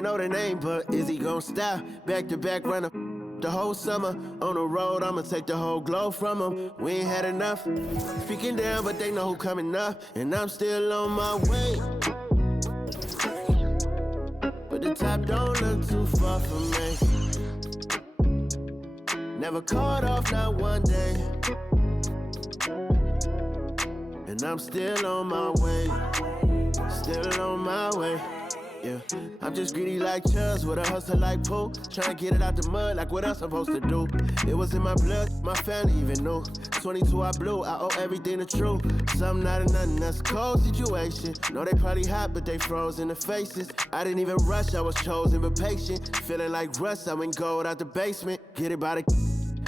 know the name, but is he gon' stop? Back to back runner the whole summer. On the road, I'ma take the whole glow from him. We ain't had enough. Speaking down, but they know who coming up. And I'm still on my way. But the top don't look too far from me. Never caught off, not one day. And I'm still on my way. Still on my way. Yeah, I'm just greedy like Chuz with a hustle like Pooh. Tryna get it out the mud like what else I'm supposed to do. It was in my blood, my family even knew. 22 I blew, I owe everything to true. Something out of nothing, that's a cold situation. Know they probably hot, but they froze in the faces. I didn't even rush, I was chosen but patient. Feeling like Russ, I went gold out the basement. Get it by the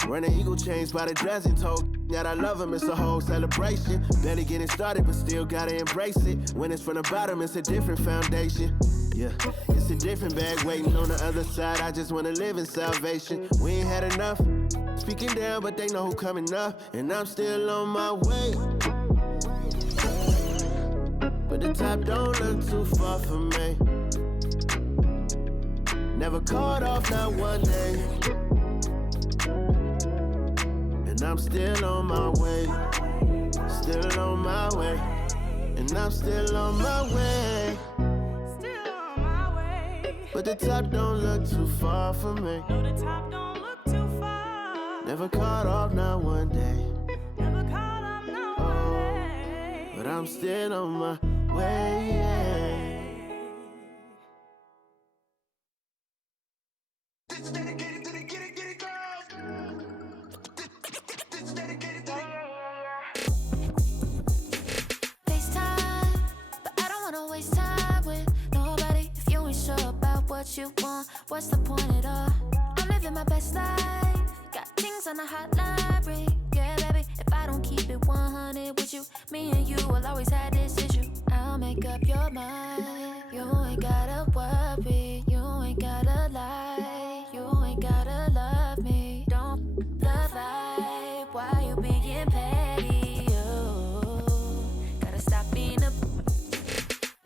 running eagle chains by the dozen. Told that I love him, it's a whole celebration. Barely getting started, but still gotta embrace it. When it's from the bottom, it's a different foundation. Yeah, it's a different bag waiting on the other side. I just wanna live in salvation. We ain't had enough. Speaking down, but they know who coming up. And I'm still on my way. But the top don't look too far from me. Never caught off, not one day. And I'm still on my way. Still on my way. And I'm still on my way. But the top don't look too far from me. No, the top don't look too far. Never caught off, not one day. Never caught off, not one day. But I'm still on my way, yeah. This is dedicated to the get it girls. This is dedicated to the FaceTime, but I don't wanna waste time with nobody if you ain't sure about what you want. What's the point at all? I'm living my best life. Got things on the hotline ring. Yeah, baby, if I don't keep it 100 with you, me and you will always have this issue. I'll make up your mind. You ain't gotta worry. You ain't gotta lie. You ain't gotta love me. Don't the vibe. Why you being petty? You gotta stop being a.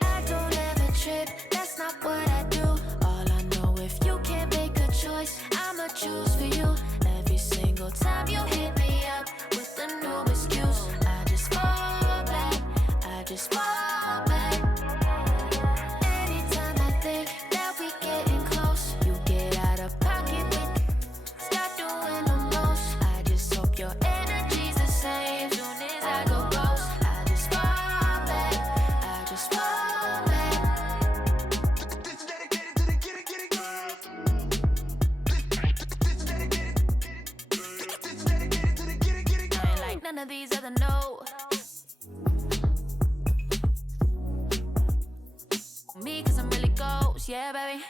I don't ever trip. That's not what I do. All I know, if you can't make a choice, I'ma choose for you. Every single time you hit me up with a new excuse, I just fall back. I just fall back. Anytime I think that we getting close, you get out of pocket with. Stop doing the most. I just hope your energy's the same. Soon as I go ghost, I just fall back. I just fall back. This is dedicated to the get it girls. This is dedicated. This is dedicated to the get it I girls. ain't like none of these other no. Me, cause I'm really ghost, yeah, baby.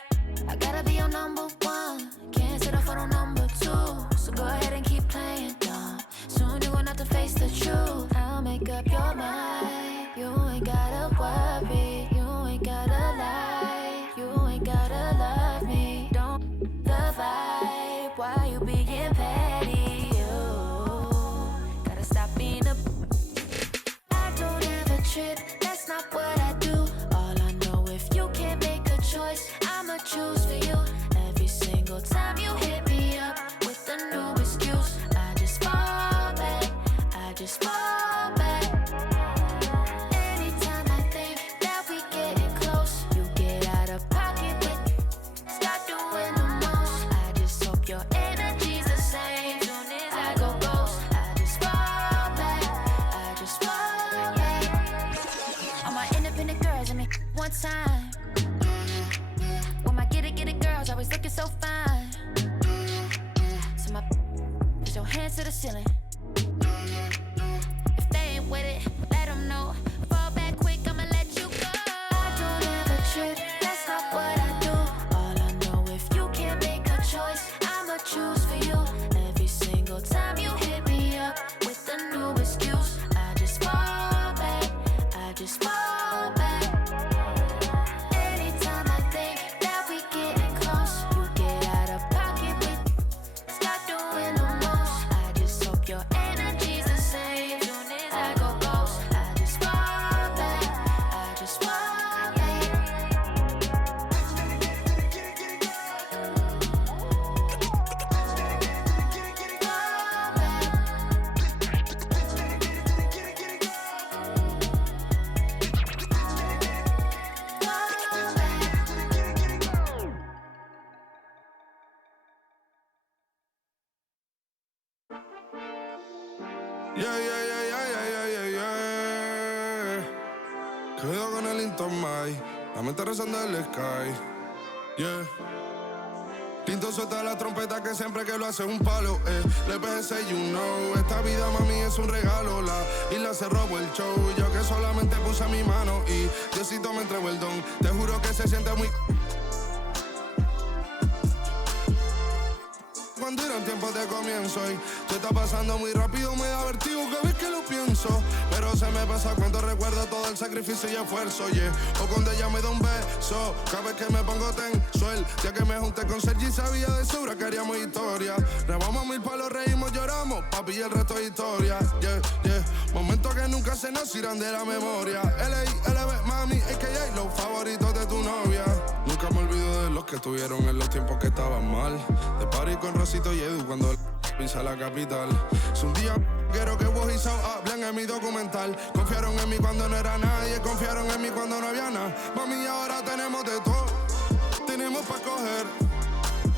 I gotta be your number one. Can't settle for no number two. So go ahead and keep playing dumb. Soon you're gonna have to face the truth. I'll make up your mind. You ain't gotta worry. You ain't gotta lie. You ain't gotta love me. Don't the vibe. Why you being petty? You gotta stop being a. I don't ever trip. That's not what I do. All I know, if you can't make a choice, I'ma choose for you. Every single time you hit me up with a new excuse, I just fall back. I just fall back. Anytime I think that we getting close, you get out of pocket with. Stop doing the most. I just hope your energy's the same. Soon as I go ghost, I just fall back. I just fall back. All my independent girls, I mean, one time. When my get it girls always looking so fine. So my put your hands to the ceiling. If they ain't with it, let them know. Fall back quick, I'ma let you go. I don't ever trip, that's not what I do. All I know, if you can't make a choice, I'ma choose for you. Every single time you hit me up with a new excuse, I just fall back. I just fall back. Anytime I think that we getting close, you get out of pocket with. Stop doing the most. I just hope your Cuidado con el Intomai, la mente rezando el sky. Tinto suelta la trompeta que siempre que lo hace es un palo. Le pensé, you know, esta vida mami es un regalo. La isla se robó el show, yo que solamente puse mi mano y Diosito me entregó el don. Te juro que se siente muy... Cuando eran tiempos de comienzo y se está pasando muy rápido, me da vertigo cada vez que lo pienso. Pero se me pasa cuando recuerdo todo el sacrificio y esfuerzo, o cuando ella me da un beso, cada vez que me pongo tenso. El día que me junté con Sergi sabía de sobra que haríamos historia. Rebamos 1000 palos, reímos, lloramos, papi, y el resto es historia. Momentos que nunca se nos irán de la memoria. LB, mami, a.k.a. los favoritos de tu novia. Nunca me olvido de los que estuvieron en los tiempos que estaban mal. De party con Rosito y Edu cuando pisa la capital. Es un día quiero que vos y Sao hablen en mi documental. Confiaron en mí cuando no era nadie, confiaron en mí cuando no había nada. Mami, ahora tenemos de todo, tenemos pa' coger.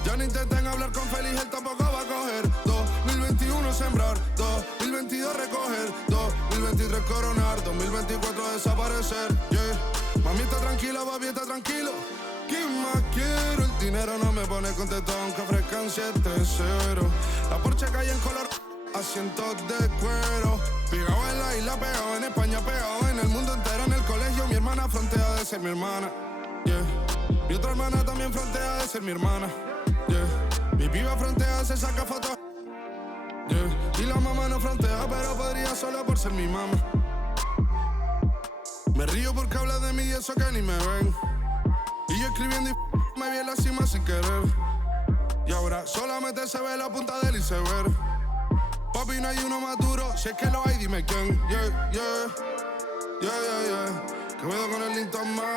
Ya no intenten hablar con Feliz, él tampoco va a coger. 2021 sembrar, 2022 recoger, 2023 coronar, 2024 desaparecer. Mami está tranquila, papi está tranquilo. ¿Qué más quiero? El dinero no me pone contento aunque ofrezcan 7-0. La Porsche cae en color, asientos de cuero. Pegado en la isla, pegado en España, pegado en el mundo entero. En el colegio mi hermana frontea de ser mi hermana. Mi otra hermana también frontea de ser mi hermana. Mi piba frontea, se saca fotos. Y la mamá no frontea, pero podría solo por ser mi mamá. Me río porque habla de mí y eso que ni me ven. Y yo escribiendo y me vi en la cima sin querer. Y ahora solamente se ve la punta del iceberg. Papi, no hay uno más duro, si es que lo hay, dime quién. Que veo con el Intomai.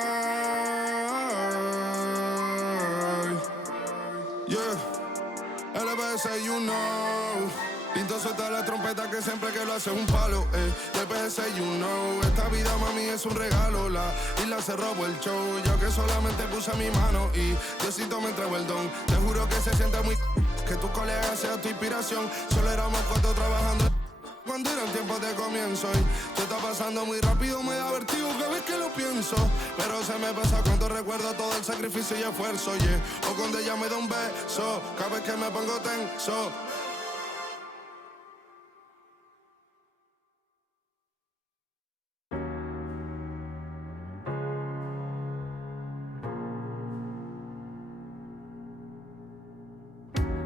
LBS, you know. Pinto suelta la trompeta que siempre que lo hace es un palo. LBS, you know. Esta vida, mami, es un regalo. La isla se robó el show, yo que solamente puse mi mano y Diosito me entregó el don. Te juro que se siente muy... que tu colega sea tu inspiración. Solo éramos 4 trabajando cuando eran tiempos de comienzo y se está pasando muy rápido, me da vertigo cada vez que lo pienso. Pero se me pasa cuando recuerdo todo el sacrificio y esfuerzo, o cuando ella me da un beso, cada vez que me pongo tenso.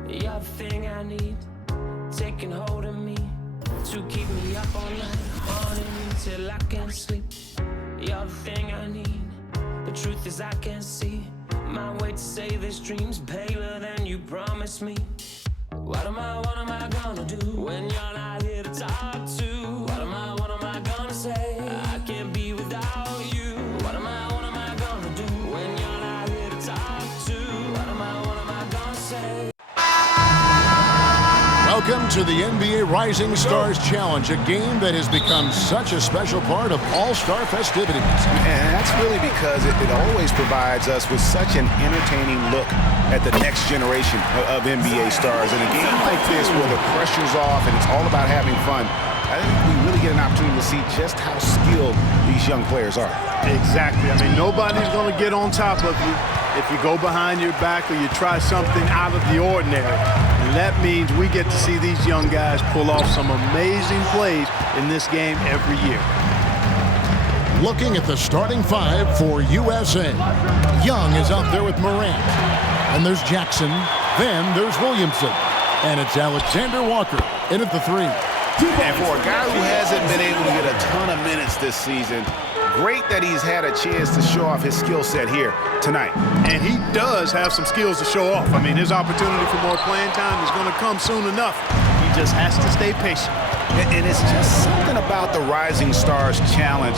You're the thing I need, taking hold of me, to keep me up all night, haunting me till I can't sleep. You're the thing I need, the truth is I can't see my way to save this dream's paler than you promised me. What am I gonna do when you're not here to talk to? What am I gonna say? I can't be without you. What am I gonna do when you're not here to talk to? What am I gonna say? Welcome to the NBA Rising Stars Challenge, a game that has become such a special part of all-star festivities. And that's really because it always provides us with such an entertaining look at the next generation of NBA stars. In a game like this where the pressure's off and it's all about having fun, I think we really get an opportunity to see just how skilled these young players are. Exactly. I mean, nobody's going to get on top of you if you go behind your back or you try something out of the ordinary. And that means we get to see these young guys pull off some amazing plays in this game every year. Looking at the starting 5 for USA. Young is out there with Morant. And there's Jackson. Then there's Williamson. And it's Alexander Walker in at the 3. And for a guy who hasn't been able to get a ton of minutes this season, great that he's had a chance to show off his skill set here tonight. And he does have some skills to show off. I mean, his opportunity for more playing time is going to come soon enough. He just has to stay patient. And it's just something about the Rising Stars Challenge.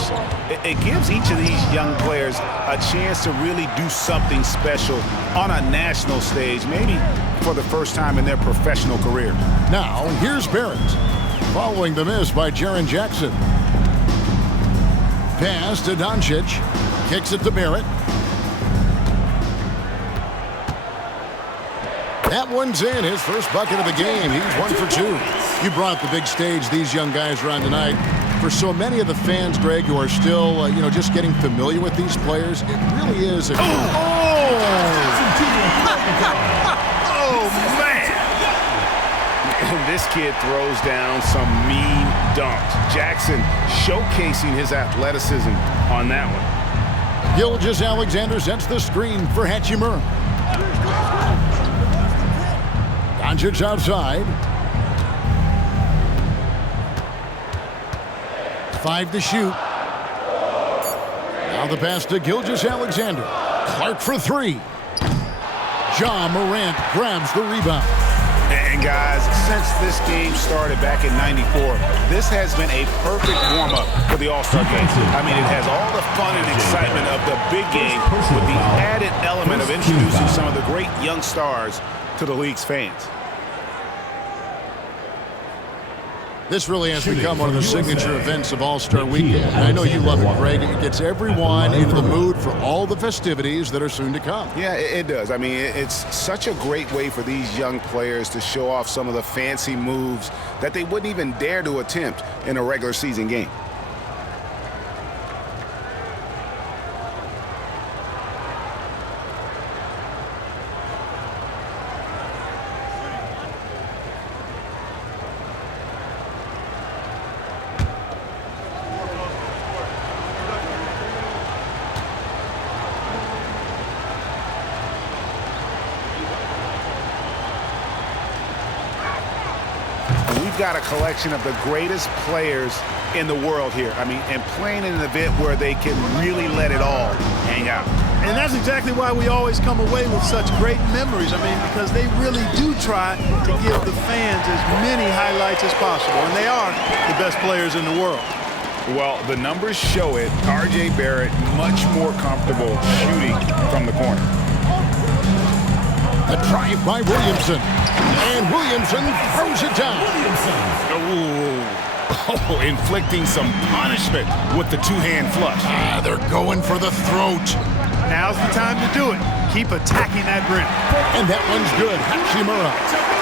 It gives each of these young players a chance to really do something special on a national stage, maybe for the first time in their professional career. Now, here's Barrett. Following the miss by Jaren Jackson. Pass to Doncic. Kicks it to Barrett. That one's in. His first bucket of the game. He's 1 for 2. You brought the big stage these young guys are on tonight. For so many of the fans, Greg, who are still, just getting familiar with these players, it really is a... Oh, man! This kid throws down some mean dunks. Jackson showcasing his athleticism on that one. Gilgeous-Alexander sets the screen for Hachimura. Doncic outside. 5 to shoot. Now the pass to Gilgeous-Alexander. Clark for 3. Ja Morant grabs the rebound. And guys, since this game started back in '94, this has been a perfect warm-up for the All-Star game. I mean, it has all the fun and excitement of the big game with the added element of introducing some of the great young stars to the league's fans. This really has become one of the signature events of All-Star Weekend. And I know you love it, Greg. It gets everyone into the mood for all the festivities that are soon to come. Yeah, it does. I mean, it's such a great way for these young players to show off some of the fancy moves that they wouldn't even dare to attempt in a regular season game. Got a collection of the greatest players in the world here. I mean, and playing in an event where they can really let it all hang out. And that's exactly why we always come away with such great memories. I mean, because they really do try to give the fans as many highlights as possible. And they are the best players in the world. Well, the numbers show it. R.J. Barrett much more comfortable shooting from the corner. The drive by Williamson. And Williamson throws it down. Oh, inflicting some punishment with the two-hand flush. They're going for the throat. Now's the time to do it. Keep attacking that rim. And that one's good. Hachimura.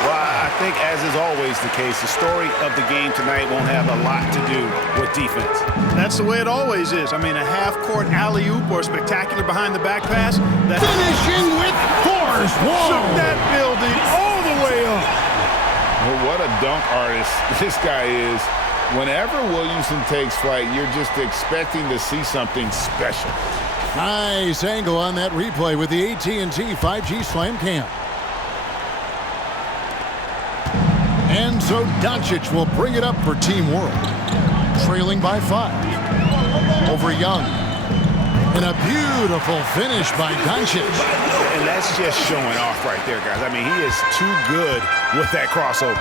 Well, I think, as is always the case, the story of the game tonight won't have a lot to do with defense. That's the way it always is. I mean, a half-court alley-oop or spectacular behind-the-back pass. Finishing with force. Shook that building all the way up. Well, what a dunk artist this guy is. Whenever Williamson takes flight, you're just expecting to see something special. Nice angle on that replay with the AT&T 5G Slam Cam. And so Doncic will bring it up for Team World. Trailing by 5. Over Young. And a beautiful finish by Doncic. And that's just showing off right there, guys. I mean, he is too good with that crossover.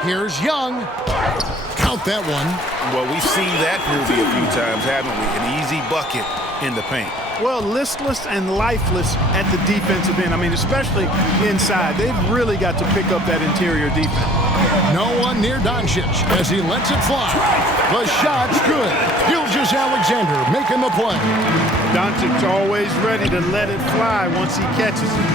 Here's Young. Count that one. Well, we've seen that movie a few times, haven't we? An easy bucket in the paint. Well, listless and lifeless at the defensive end. I mean, especially inside. They've really got to pick up that interior defense. No one near Doncic as he lets it fly. The shot's good. Gilgeous-Alexander making the play. Doncic always ready to let it fly once he catches it.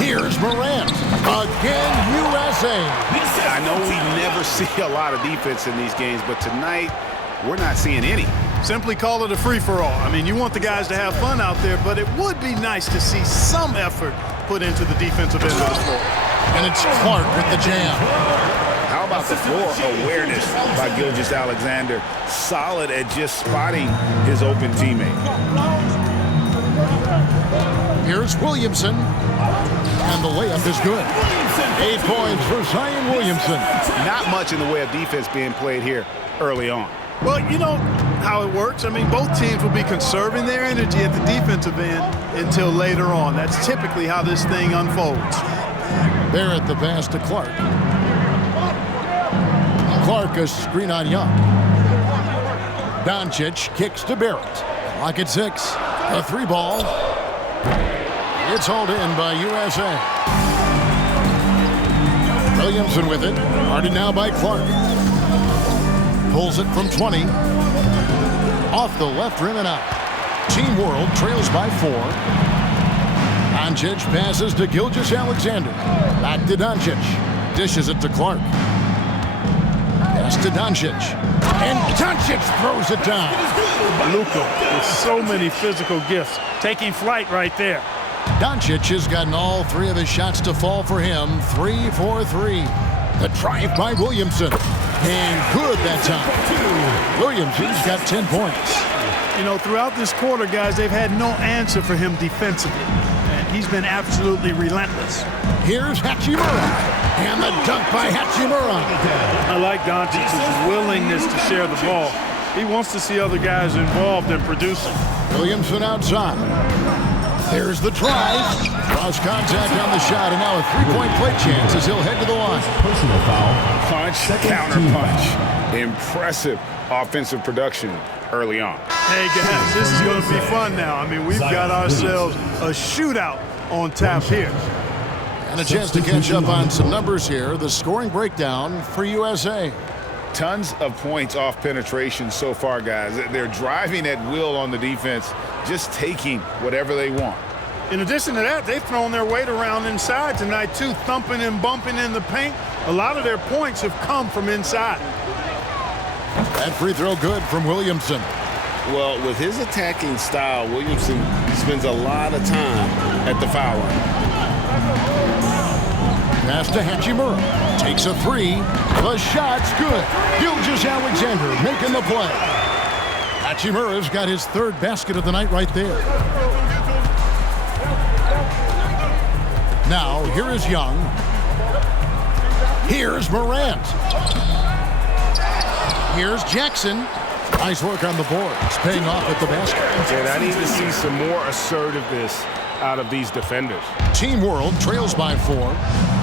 Here's Morant. Again, USA. I know we never see a lot of defense in these games, but tonight we're not seeing any. Simply call it a free-for-all. I mean, you want the guys to have fun out there, but it would be nice to see some effort put into the defensive end of the floor. And it's Clark with the jam. How about the floor awareness by Gilgeous-Alexander? Solid at just spotting his open teammate. Here's Williamson. And the layup is good. 8 points for Zion Williamson. Not much in the way of defense being played here early on. Well, you know how it works. I mean, both teams will be conserving their energy at the defensive end until later on. That's typically how this thing unfolds. Barrett the pass to Clark. Clark a screen on Young. Doncic kicks to Barrett. Clock at 6. A 3-ball. It's hauled in by USA. Williamson with it. Guarded now by Clark. Pulls it from 20. Off the left rim and out. Team World trails by 4. Doncic passes to Gilgeous-Alexander. Back to Doncic. Dishes it to Clark. Pass to Doncic. And Doncic throws it down. Luka with so many physical gifts. Taking flight right there. Doncic has gotten all 3 of his shots to fall for him. 3 for 3. The drive by Williamson. And good that time. Williamson's got 10 points. You know, throughout this quarter, guys, they've had no answer for him defensively. And he's been absolutely relentless. Here's Hachimura. And the dunk by Hachimura. I like Doncic's willingness to share the ball. He wants to see other guys involved in producing. Williamson outside. There's the drive. Cross contact on the shot, and now a 3-point play chance as he'll head to the line. Personal foul. Punch, counter punch. Impressive offensive production early on. Hey, guys, this is going to be fun now. I mean, we've got ourselves a shootout on tap here. And a chance to catch up on some numbers here. The scoring breakdown for USA. Tons of points off penetration so far, guys. They're driving at will on the defense, just taking whatever they want. In addition to that, they've thrown their weight around inside tonight, too, thumping and bumping in the paint. A lot of their points have come from inside. That free throw good from Williamson. Well, with his attacking style, Williamson spends a lot of time at the foul line. Pass to Hachimura. Takes a 3. The shot's good. Gilgeous-Alexander making the play. Hachimura's got his 3rd basket of the night right there. Now, here is Young. Here's Morant. Here's Jackson. Nice work on the board. It's paying off at the basket. And I need to see some more assertiveness out of these defenders. Team World trails by 4.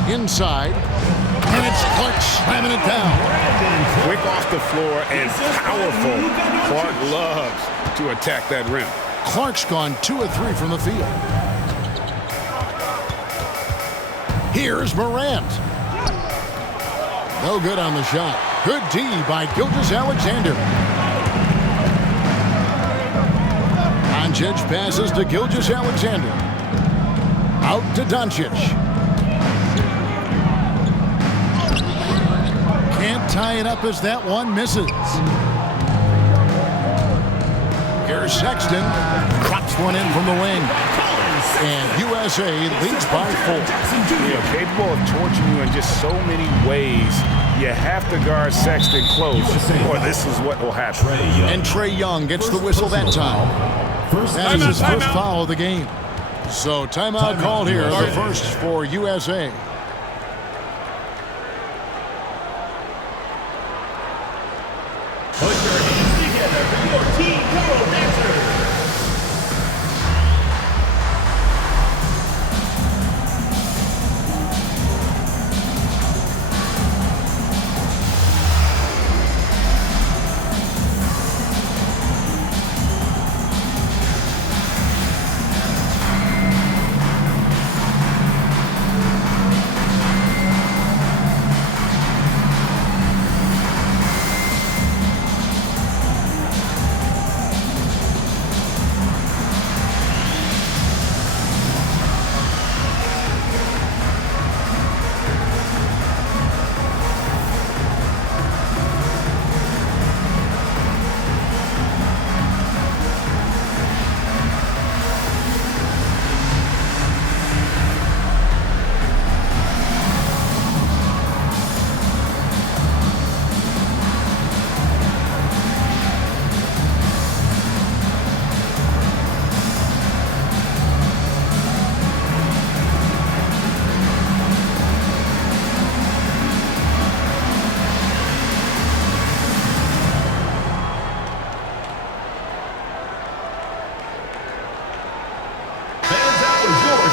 Inside. And it's Clark slamming it down. Quick off the floor and powerful. Clark loves to attack that rim. Clark's gone 2 of 3 from the field. Here's Morant. No good on the shot. Good D by Gilgeous-Alexander. Doncic passes to Gilgeous-Alexander. Out to Doncic. Can't tie it up as that one misses. Here's Sexton. Drops one in from the wing. And USA leads by 4. Capable of torching you in just so many ways. You have to guard Sexton close, or this is what will happen. And Trae Young gets the whistle that time. That is his first foul of the game. So timeout called here, the first for USA. Put your hands together for your Team World Dancers.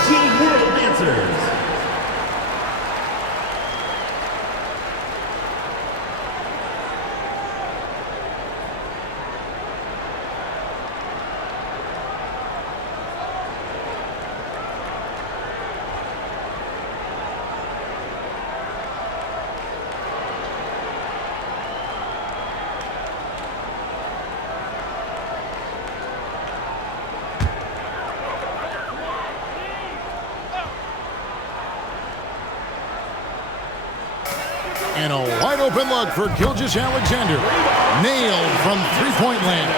Team World Dancers. And a wide open look for Gilgeous-Alexander. Nailed from three-point land.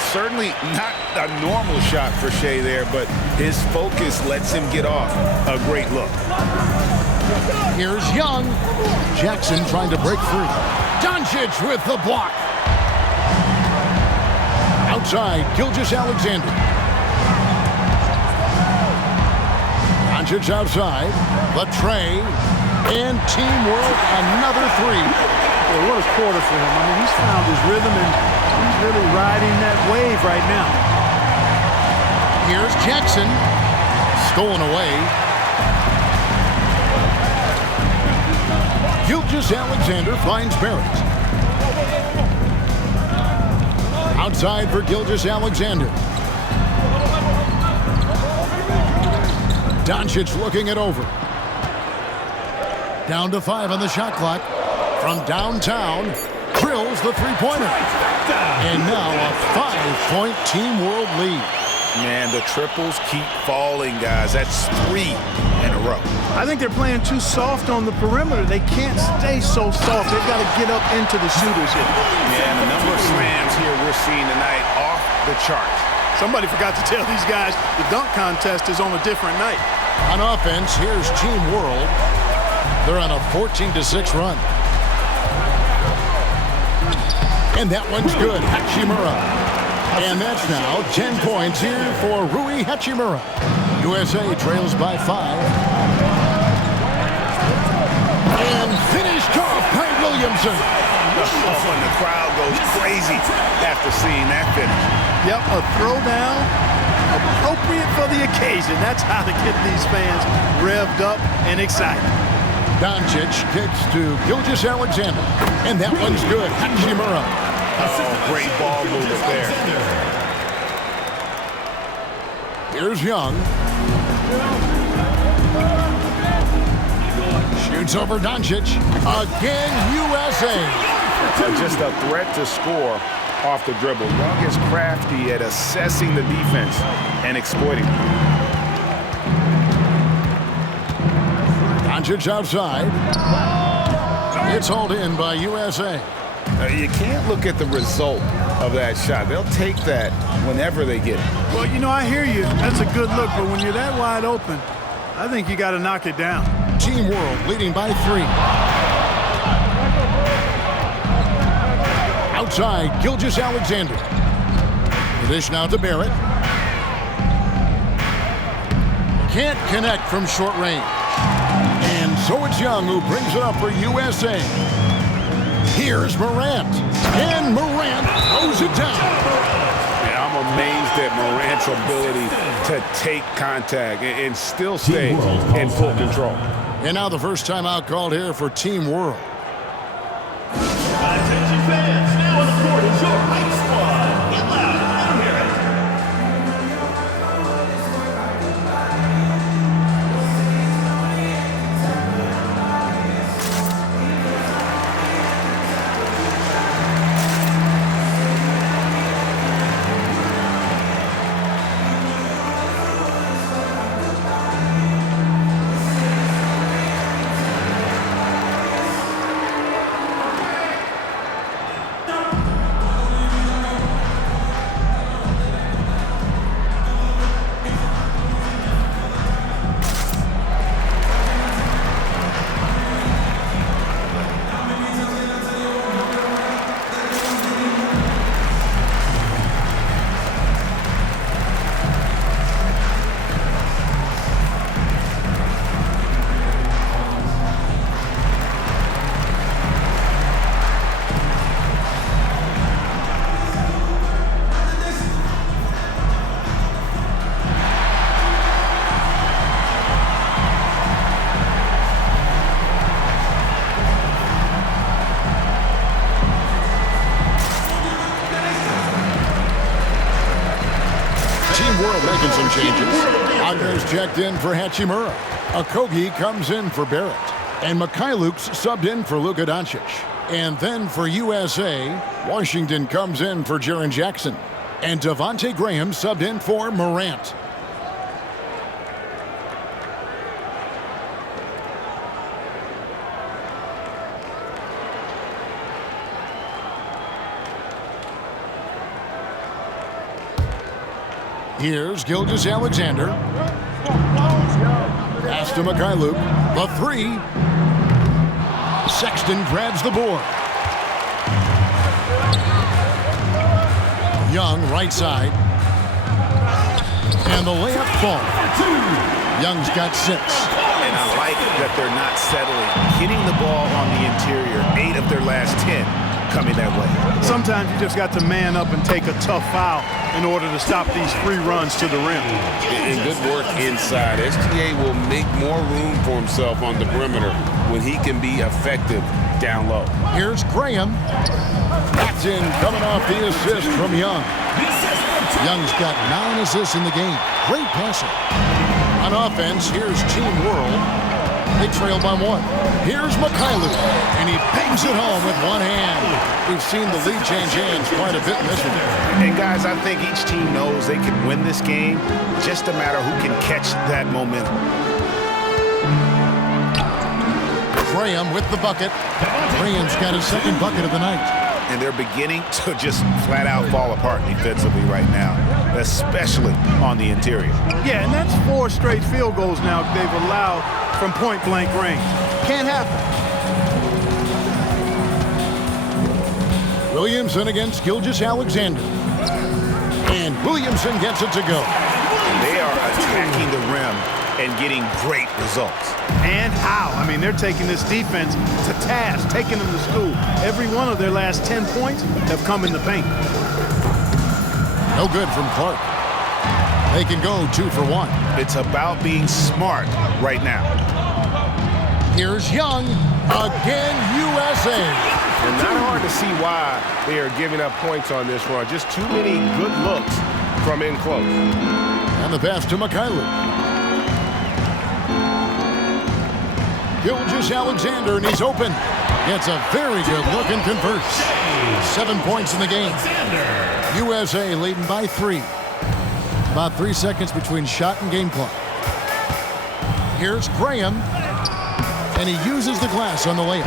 Certainly not a normal shot for Shea there, but his focus lets him get off a great look. Here's Young. Jackson trying to break free. Doncic with the block. Outside, Gilgeous-Alexander. Doncic outside. The Trae. And Team World, another three. Well, what a quarter for him. I mean, he's found his rhythm, and he's really riding that wave right now. Here's Jackson. Stolen away. Gilgeous-Alexander finds Barrett. Outside for Gilgeous-Alexander. Doncic looking it over. Down to 5 on the shot clock. From downtown, drills the three-pointer. And now a 5-point Team World lead. Man, the triples keep falling, guys. That's 3 in a row. I think they're playing too soft on the perimeter. They can't stay so soft. They've got to get up into the shooters here. Yeah, and the number of slams here we're seeing tonight off the charts. Somebody forgot to tell these guys the dunk contest is on a different night. On offense, here's Team World. They're on a 14-6 run. And that one's good. Hachimura. And that's now 10 points here for Rui Hachimura. USA trails by 5. And finished off by Williamson. Oh, and the crowd goes crazy after seeing that finish. Yep, a throwdown appropriate for the occasion. That's how to get these fans revved up and excited. Doncic kicks to Gilgeous-Alexander. And that one's good. Hachimura. Oh, great ball movement there. Here's Young. Shoots over Doncic. Again, USA. Just a threat to score off the dribble. Young is crafty at assessing the defense and exploiting it. Doncic outside. It's hauled in by USA. You can't look at the result of that shot. They'll take that whenever they get it. Well, you know, I hear you. That's a good look, but when you're that wide open, I think you got to knock it down. Team World leading by 3. Outside, Gilgeous-Alexander. Dish now to Barrett. Can't connect from short range. And so it's Young who brings it up for USA. Here's Morant. And Morant throws it down. And I'm amazed at Morant's ability to take contact and still stay in full control. And now the first timeout called here for Team World. Attention fans, now on the court is your hype squad. Get loud and hear it. World making some changes. Agner's checked in for Hachimura. Okogie comes in for Barrett. And Mikhailuk's subbed in for Luka Doncic. And then for USA, Washington comes in for Jaren Jackson. And Devontae Graham subbed in for Morant. Here's Gilgeous-Alexander. Pass to Mikhailuk. The three. Sexton grabs the board. Young, right side. And the layup falls. Young's got 6. And I like that they're not settling. Hitting the ball on the interior, 8 of their last 10 coming that way. Sometimes you just got to man up and take a tough foul in order to stop these free runs to the rim. And good work inside. SGA will make more room for himself on the perimeter when he can be effective down low. Here's Graham. That's in, coming off the assist from Young. Young's got 9 assists in the game. Great passing. On offense, here's Team World. They trail by 1. Here's Mikhailuk, and he bangs it home with one hand. We've seen the lead change hands quite a bit in this one. And guys, I think each team knows they can win this game. Just a matter who can catch that momentum. Graham with the bucket. Graham's got his 2nd bucket of the night. And they're beginning to just flat out fall apart defensively right now, especially on the interior. Yeah, and that's 4 straight field goals now they've allowed from point-blank range. Can't happen. Williamson against Gilgeous-Alexander. And Williamson gets it to go. And they are attacking the rim and getting great results. And how? I mean, they're taking this defense to task, taking them to school. Every one of their last 10 points have come in the paint. No good from Clark. They can go 2 for 1. It's about being smart right now. Here's Young. Again, USA. And not hard to see why they are giving up points on this run. Just too many good looks from in close. And the pass to Mikhailuk. Gilgeous-Alexander, and he's open. Gets a very good look and converts. 7 points in the game. USA leading by 3. About 3 seconds between shot and game clock. Here's Graham, and he uses the glass on the layup.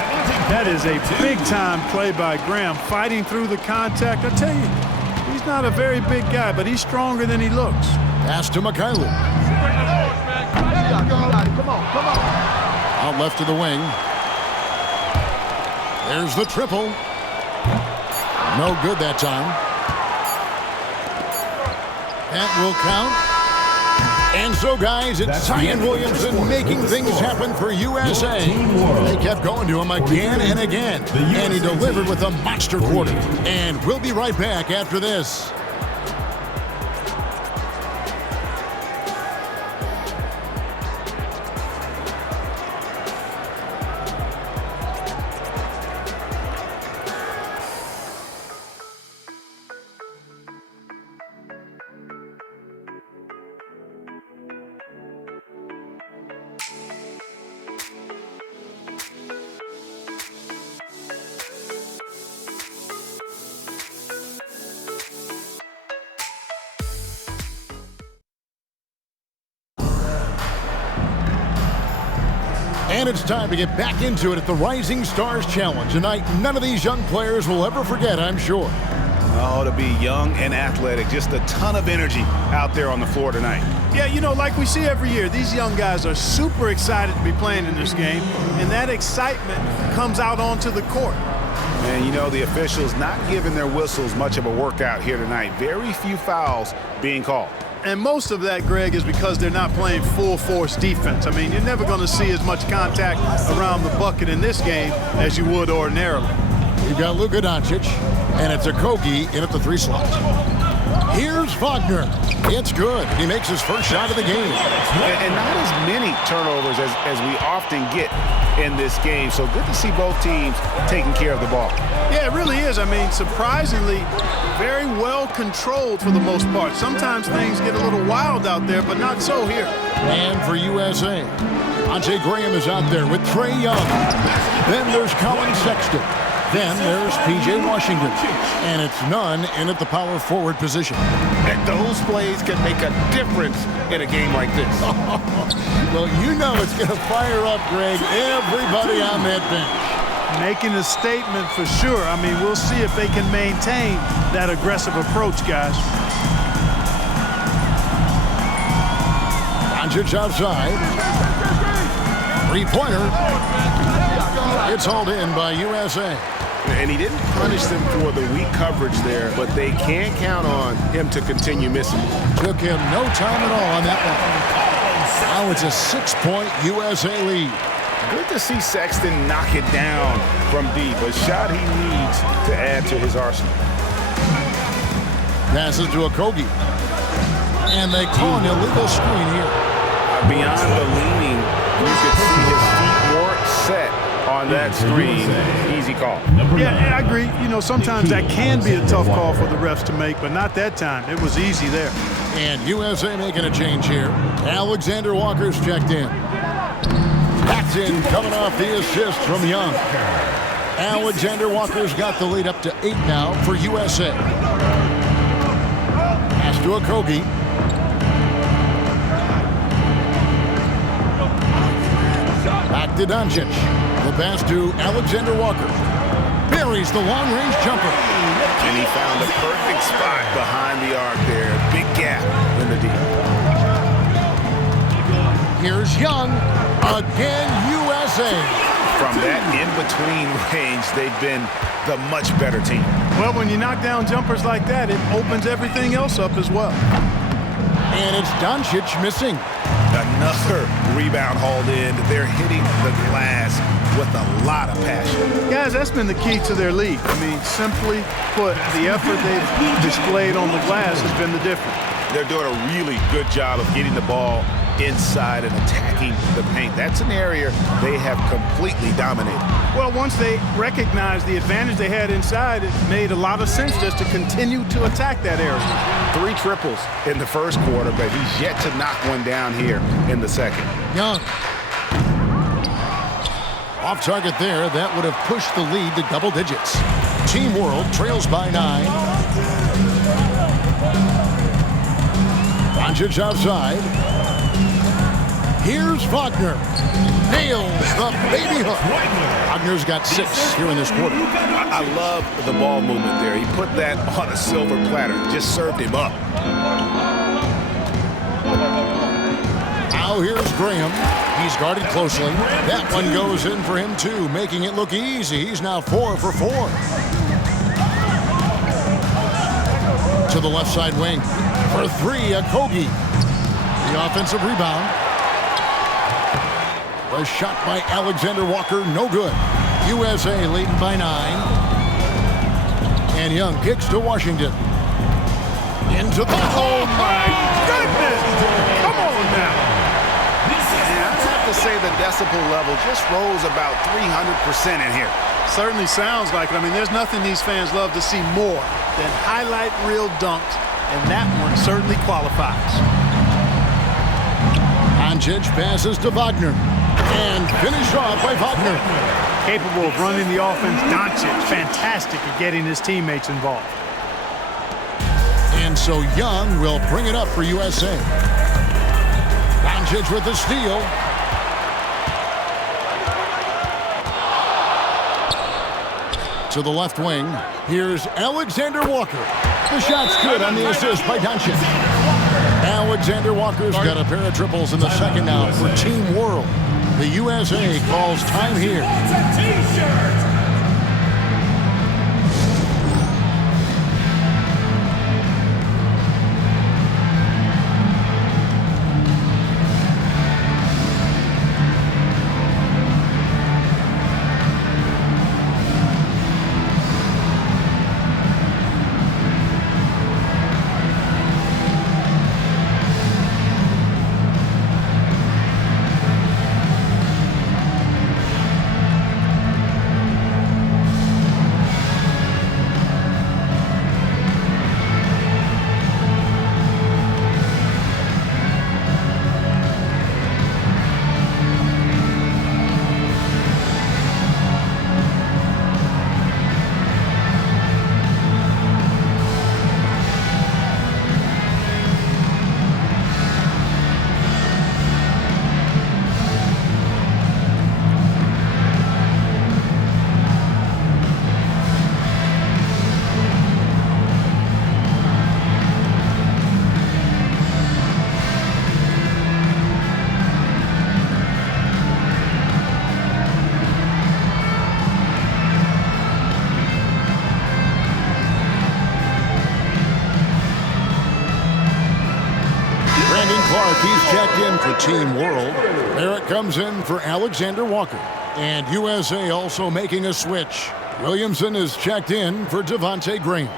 That is a big-time play by Graham, fighting through the contact. I tell you, he's not a very big guy, but he's stronger than he looks. Pass to Mikhailuk. Come on. Out left to the wing. There's the triple. No good that time. That will count. And so, guys, it's Zion Williamson making things happen for USA. They kept going to him again and again. And he delivered with a monster quarter. And we'll be right back after this. And it's time to get back into it at the Rising Stars Challenge. Tonight, none of these young players will ever forget, I'm sure. Oh, to be young and athletic. Just a ton of energy out there on the floor tonight. Yeah, you know, like we see every year, these young guys are super excited to be playing in this game, and that excitement comes out onto the court. And, you know, the officials not giving their whistles much of a workout here tonight. Very few fouls being called. And most of that, Greg, is because they're not playing full-force defense. I mean, you're never going to see as much contact around the bucket in this game as you would ordinarily. You've got Luka Doncic, and it's a Kogi in at the 3 slot. Here's Wagner. It's good. He makes his first shot of the game. And not as many turnovers as we often get in this game. So good to see both teams taking care of the ball. Yeah, it really is. I mean, surprisingly, very well controlled for the most part. Sometimes things get a little wild out there, but not so here. And for USA, Ante Graham is out there with Trae Young. Then there's Colin Sexton. Then there's P.J. Washington. And it's none in at the power forward position. And those plays can make a difference in a game like this. Well, you know it's going to fire up, Greg, everybody on that bench. Making a statement for sure. I mean, we'll see if they can maintain that aggressive approach, guys. Doncic outside. Three-pointer. It's hauled in by USA. And he didn't punish them for the weak coverage there, but they can't count on him to continue missing. Took him no time at all on that one. Now it's a 6-point USA lead. Good to see Sexton knock it down from deep. A shot he needs to add to his arsenal. Passes to Okogie. And they call an illegal screen here. Beyond the leaning, you could see his feet weren't set on that screen. Easy call. Yeah, I agree. You know, sometimes that can be a tough call for the refs to make, but not that time. It was easy there. And USA making a change here. Alexander Walker's checked in. Paxton coming off the assist from Young. Alexander Walker's got the lead up to 8 now for USA. Pass to Okogie. Back to Doncic. The pass to Alexander Walker. Buries the long-range jumper. And he found the perfect spot behind the arc there. Big gap in the deep. Here's Young. Again, USA. From that in-between range, they've been the much better team. Well, when you knock down jumpers like that, it opens everything else up as well. And it's Doncic missing. Another rebound hauled in. They're hitting the glass with a lot of passion. Guys, that's been the key to their lead. I mean, simply put, the effort they've displayed on the glass has been the difference. They're doing a really good job of getting the ball inside and attacking the paint. That's an area they have completely dominated. Well, once they recognized the advantage they had inside, it made a lot of sense just to continue to attack that area. 3 triples in the first quarter, but he's yet to knock one down here in the second. Young. Off target there. That would have pushed the lead to double digits. Team World trails by 9. Doncic outside. Here's Wagner. Nails the baby hook. Wagner's got 6 here in this quarter. I love the ball movement there. He put that on a silver platter. Just served him up. Now here's Graham. He's guarded closely. That one goes in for him too, making it look easy. He's now 4 for 4. To the left side wing. For 3, Okogie. The offensive rebound. A shot by Alexander Walker, no good. USA leading by 9. And Young kicks to Washington. Into the... Oh, my goodness! Come on now. Yeah, I'd have to say the decibel level just rose about 300% in here. Certainly sounds like it. I mean, there's nothing these fans love to see more than highlight reel dunks, and that one certainly qualifies. Doncic passes to Wagner. And finished off by Wagner. Capable of running the offense. Doncic, fantastic at getting his teammates involved. And so Young will bring it up for USA. Doncic with the steal. To the left wing, here's Alexander Walker. The shot's good on the assist by Doncic. Alexander Walker's got a pair of triples in the second now for Team World. The USA calls time here. Brandon Clark, he's checked in for Team World. Barrett comes in for Alexander Walker. And USA also making a switch. Williamson is checked in for Devontae Green.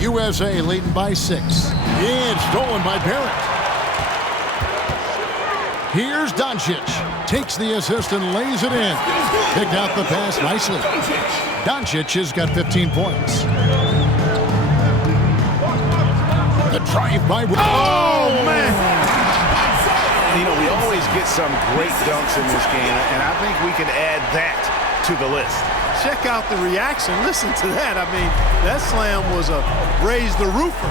USA leading by 6. It's stolen by Barrett. Here's Doncic. Takes the assist and lays it in. Picked out the pass nicely. Doncic has got 15 points. The drive by... Oh, man! You know, we always get some great dunks in this game, and I think we can add that to the list. Check out the reaction. Listen to that. I mean, that slam was a raise the roofer.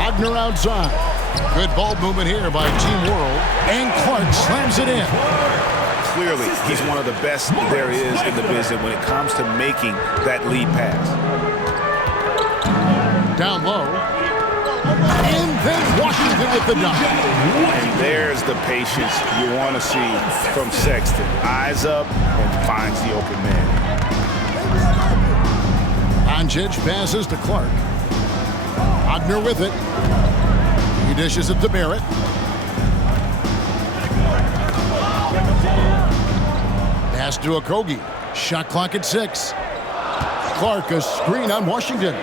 Wagner outside. Good ball movement here by Team World. And Clark slams it in. Clearly, he's one of the best there is in the business when it comes to making that lead pass. Down low. And then Washington with the dunk. And there's the patience you want to see from Sexton. Eyes up and finds the open man. Doncic passes to Clark. Wagner with it. He dishes it to Barrett. Pass to Okogie. Shot clock at 6. Clark, a screen on Washington.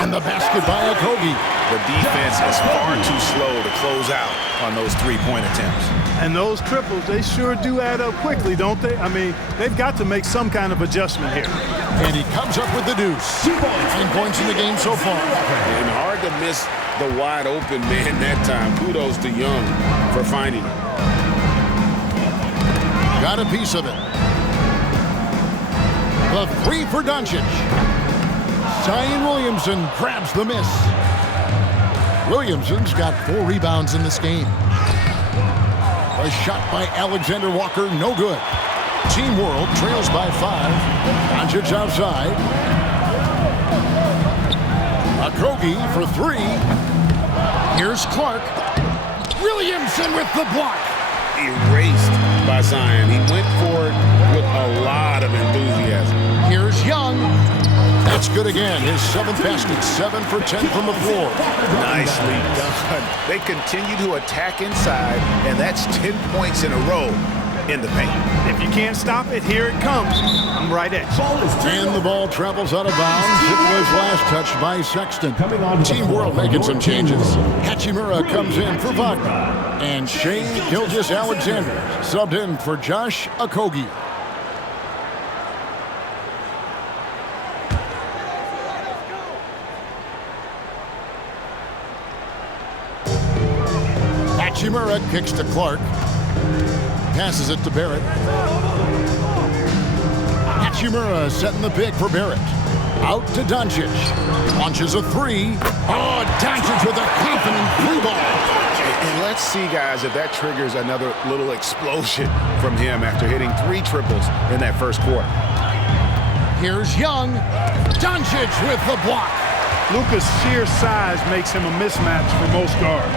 And the basket by Okogie. The defense is far too slow to close out on those three-point attempts. And those triples, they sure do add up quickly, don't they? I mean, they've got to make some kind of adjustment here. And he comes up with the deuce. 9 points in the game so far. And hard to miss the wide open man that time. Kudos to Young for finding it. Got a piece of it. The 3 for Doncic. Zion Williamson grabs the miss. Williamson's got 4 rebounds in this game. A shot by Alexander Walker, no good. Team World trails by 5. Doncic outside. Okogie for 3. Here's Clark. Williamson with the block. Erased by Zion. He went for it with a lot of enthusiasm. Here's Young. That's good again. His 7th basket, 7 for 10 from the floor. Nicely done. They continue to attack inside, and that's 10 points in a row in the paint. If you can't stop it, here it comes. I'm right at you. And the ball travels out of bounds. It was last touched by Sexton. Team World making some changes. Hachimura comes in for Wagner. And Shea Gilgeous-Alexander subbed in for Josh Okogie. Hachimura kicks to Clark. Passes it to Barrett. Hachimura setting the pick for Barrett. Out to Doncic. Launches a 3. Oh, Doncic with a confident 3 ball. And let's see, guys, if that triggers another little explosion from him after hitting 3 triples in that first quarter. Here's Young. Doncic with the block. Luka's sheer size makes him a mismatch for most guards.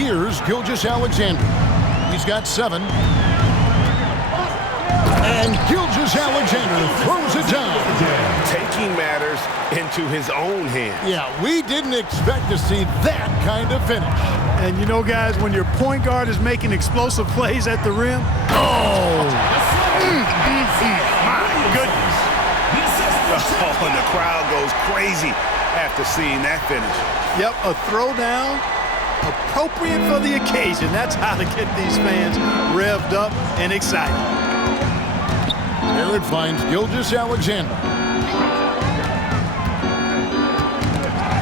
Here's Gilgeous-Alexander. He's got 7. And Gilgeous-Alexander throws it down. Taking matters into his own hands. Yeah, we didn't expect to see that kind of finish. And you know, guys, when your point guard is making explosive plays at the rim, oh, my goodness. Oh, and the crowd goes crazy after seeing that finish. Yep, a throwdown. Appropriate for the occasion. That's how to get these fans revved up and excited. Barrett finds Gilgeous-Alexander.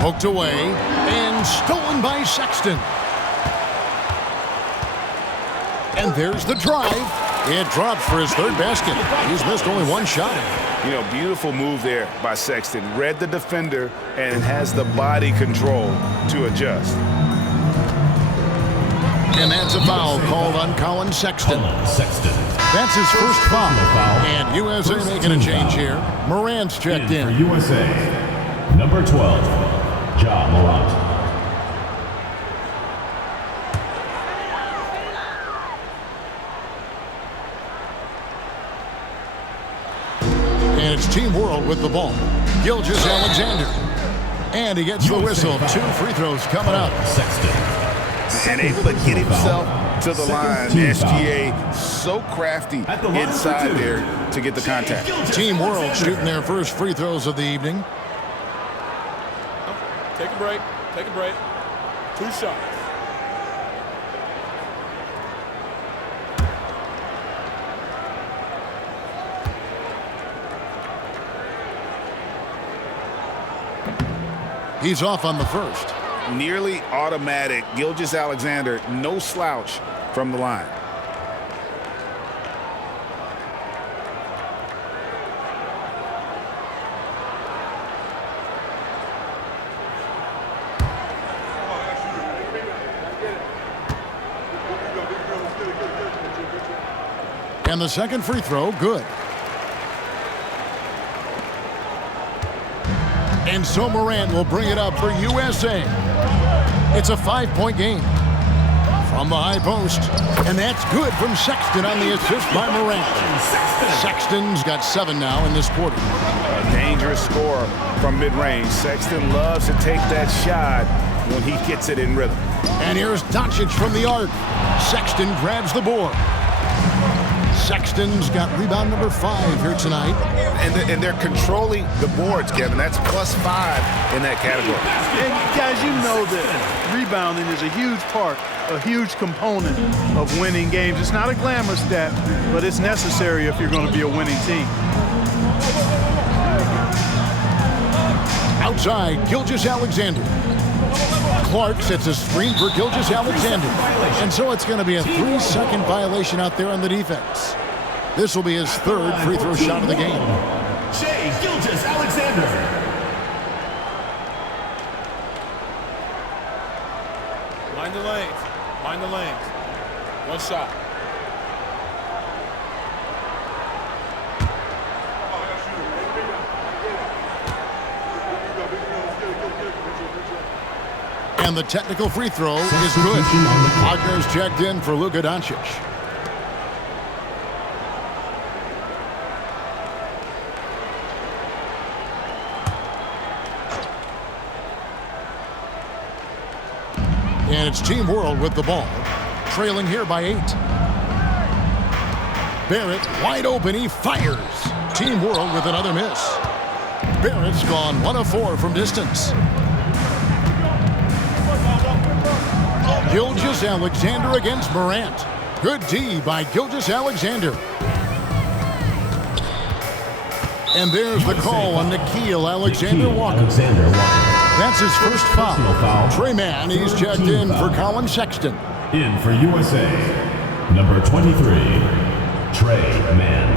Poked away and stolen by Sexton. And there's the drive. It drops for his 3rd basket. He's missed only 1 shot. You know, beautiful move there by Sexton. Read the defender and has the body control to adjust. And that's a foul called on Colin Sexton. That's his first foul. And USA making a change here. Morant's checked in. For USA, number 12, Ja Morant. And it's Team World with the ball. Gilgeous-Alexander. And he gets the whistle. 2 free throws coming up. And able to get himself to the line. SGA so crafty inside there to get the contact. Team World shooting their first free throws of the evening. Take a break. Take a break. 2 shots. He's off on the first. Nearly automatic. Gilgeous-Alexander, no slouch from the line. And the second free throw, good. And so Morant will bring it up for USA. It's a 5-point game. From the high post. And that's good from Sexton on the assist by Morant. Sexton's got 7 now in this quarter. A dangerous score from mid-range. Sexton loves to take that shot when he gets it in rhythm. And here's Doncic from the arc. Sexton grabs the board. Sexton's got rebound number 5 here tonight. And they're controlling the boards, Kevin. That's +5 in that category. And guys, you know that rebounding is a huge part, a huge component of winning games. It's not a glamour stat, but it's necessary if you're going to be a winning team. Outside, Gilgeous-Alexander. Clark sets a screen for Gilgeous-Alexander. And so it's going to be a 3-second violation out there on the defense. This will be his 3rd free throw shot of the game. Shai Gilgeous-Alexander. Mind the lanes. Mind the lanes. 1 shot. And the technical free throw is good. Wagner's checked in for Luka Doncic. And it's Team World with the ball. Trailing here by 8. Barrett wide open. He fires. Team World with another miss. Barrett's gone 1 of 4 from distance. Gilgeous-Alexander against Morant. Good D by Gilgeous-Alexander. And there's the call on Nickeil Alexander-Walker. That's his first foul. Trae Mann, he's checked in for Colin Sexton. In for USA, number 23, Trae Mann.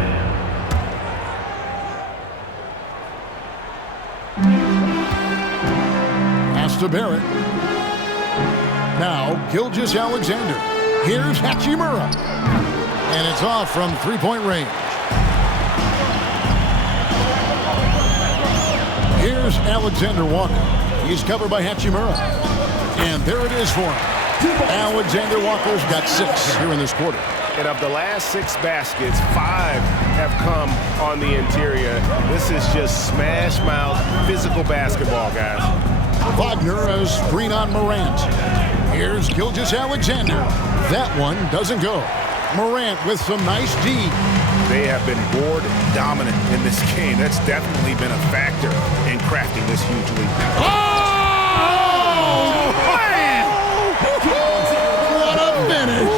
Pass to Barrett. Now, Gilgeous-Alexander. Here's Hachimura. And it's off from 3-point range. Here's Alexander Walker. He's covered by Hachimura. And there it is for him. Alexander Walker's got 6 here in this quarter. And of the last 6 baskets, 5 have come on the interior. This is just smash mouth physical basketball, guys. Wagner has screen on Morant. Here's Gilgeous-Alexander. That one doesn't go. Morant with some nice D. They have been board dominant in this game. That's definitely been a factor in crafting this huge lead. Oh! Man! What a finish!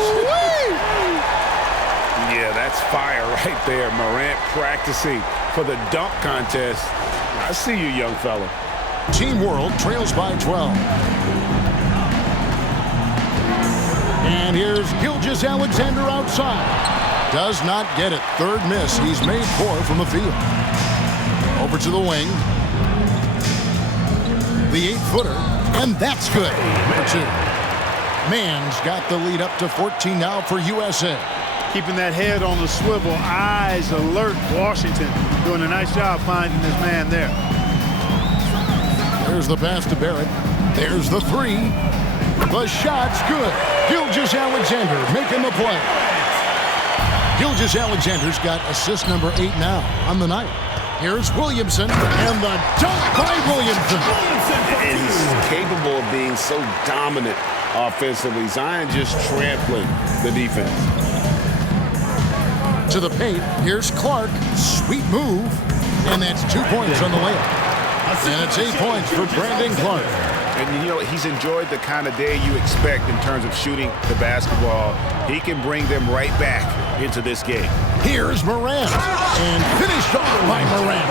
Yeah, that's fire right there. Morant practicing for the dunk contest. I see you, young fella. Team World trails by 12. And here's Gilgeous-Alexander outside. Does not get it. 3rd miss. He's made 4 from the field. Over to the wing. The 8-footer. And that's good. For 2. Mann's got the lead up to 14 now for USA. keeping that head on the swivel, eyes alert. Washington doing a nice job finding his man there. There's the pass to Barrett. There's the three. The shot's good. Gilgeous-Alexander making the play. Gilgeous-Alexander's got assist number 8 now on the night. Here's Williamson, and the dunk by Williamson. And he's capable of being so dominant offensively. Zion just trampling the defense. To the paint, here's Clark. Sweet move, and that's 2 points on the layup. And it's 8 points for Brandon Clark. And, you know, he's enjoyed the kind of day you expect in terms of shooting the basketball. He can bring them right back into this game. Here's Morant, and finished off by Morant.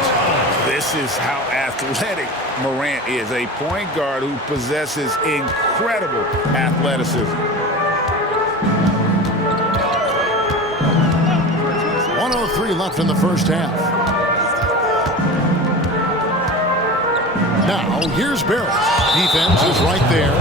This is how athletic Morant is, a point guard who possesses incredible athleticism. 1:03 left in the first half. Now, here's Barrett. Defense is right there.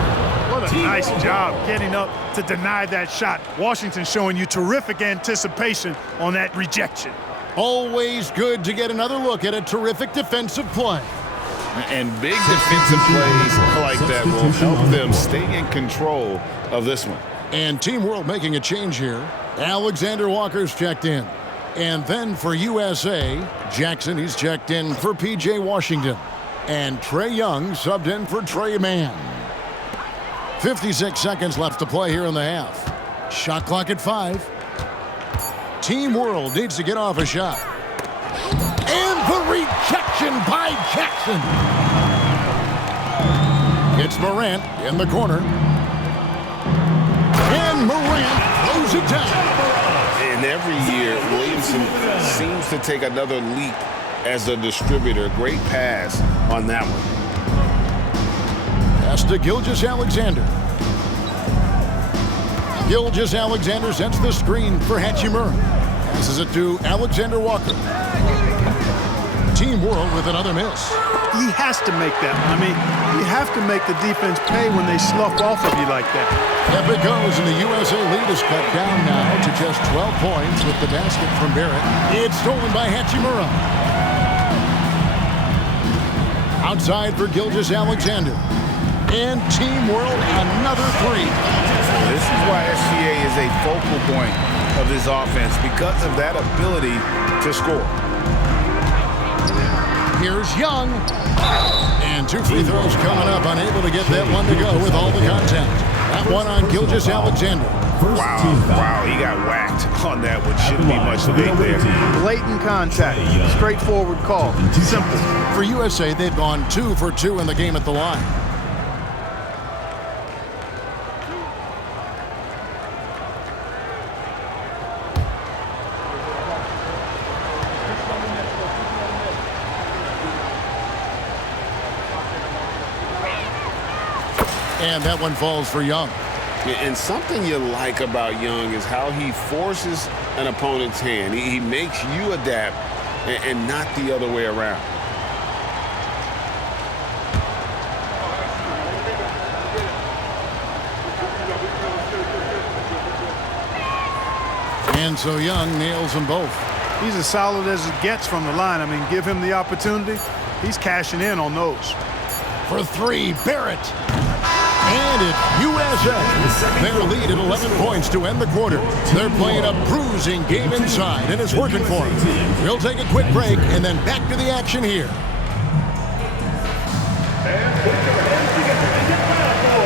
What a nice job getting up to deny that shot. Washington showing you terrific anticipation on that rejection. Always good to get another look at a terrific defensive play. And big defensive plays like that will help them stay in control of this one. And Team World making a change here. Alexander Walker's checked in. And then for USA, Jackson, he's checked in for P.J. Washington. And Trae Young subbed in for Trae Mann. 56 seconds left to play here in the half. Shot clock at 5. Team World needs to get off a shot. And the rejection by Jackson. It's Morant in the corner. And Morant throws it down. And every year, Williamson seems to take another leap as a distributor. Great pass on that one. Pass to Gilgeous-Alexander. Gilgeous-Alexander sets the screen for Hachimura. Passes it to Alexander Walker. Team World with another miss. He has to make that one. I mean, you have to make the defense pay when they slough off of you like that. Up it goes, and the USA lead is cut down now to just 12 points with the basket from Barrett. It's stolen by Hachimura. Outside for Gilgeous-Alexander. And Team World, another three. This is why SGA is a focal point of this offense, because of that ability to score. Here's Young. And 2 free throws coming up, unable to get that one to go with all the contact. That one on Gilgeous-Alexander. Wow, he got whacked on that one. Shouldn't be much debate there. Blatant contact, straightforward call, simple. For USA, they've gone 2 for 2 in the game at the line. And that one falls for Young. And something you like about Young is how he forces an opponent's hand. He makes you adapt and not the other way around. And so Young nails them both. He's as solid as it gets from the line. I mean, give him the opportunity. He's cashing in on those. For 3, Barrett. And it's USA. Their lead at 11 points to end the quarter. They're playing a bruising game inside, and it's working for them. We'll take a quick break, and then back to the action here. And put your hands together and get ready for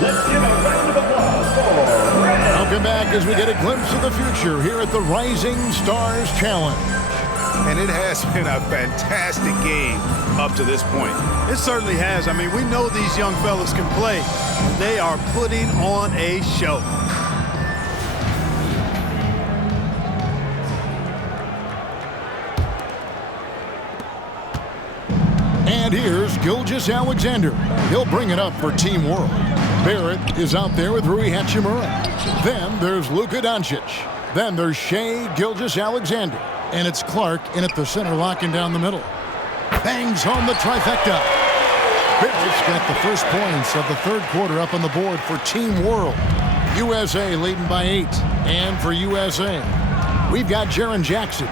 Let's give a round of applause for Red. Welcome back as we get a glimpse of the future here at the Rising Stars Challenge. And it has been a fantastic game up to this point. It certainly has. I mean, we know these young fellas can play. They are putting on a show. And here's Gilgeous-Alexander. He'll bring it up for Team World. Barrett is out there with Rui Hachimura. Then there's Luka Doncic. Then there's Shai Gilgeous-Alexander. And it's Clark in at the center, locking down the middle. Bangs home the trifecta. Barrett's got the first points of the third quarter up on the board for Team World. USA leading by 8. And for USA, we've got Jaren Jackson.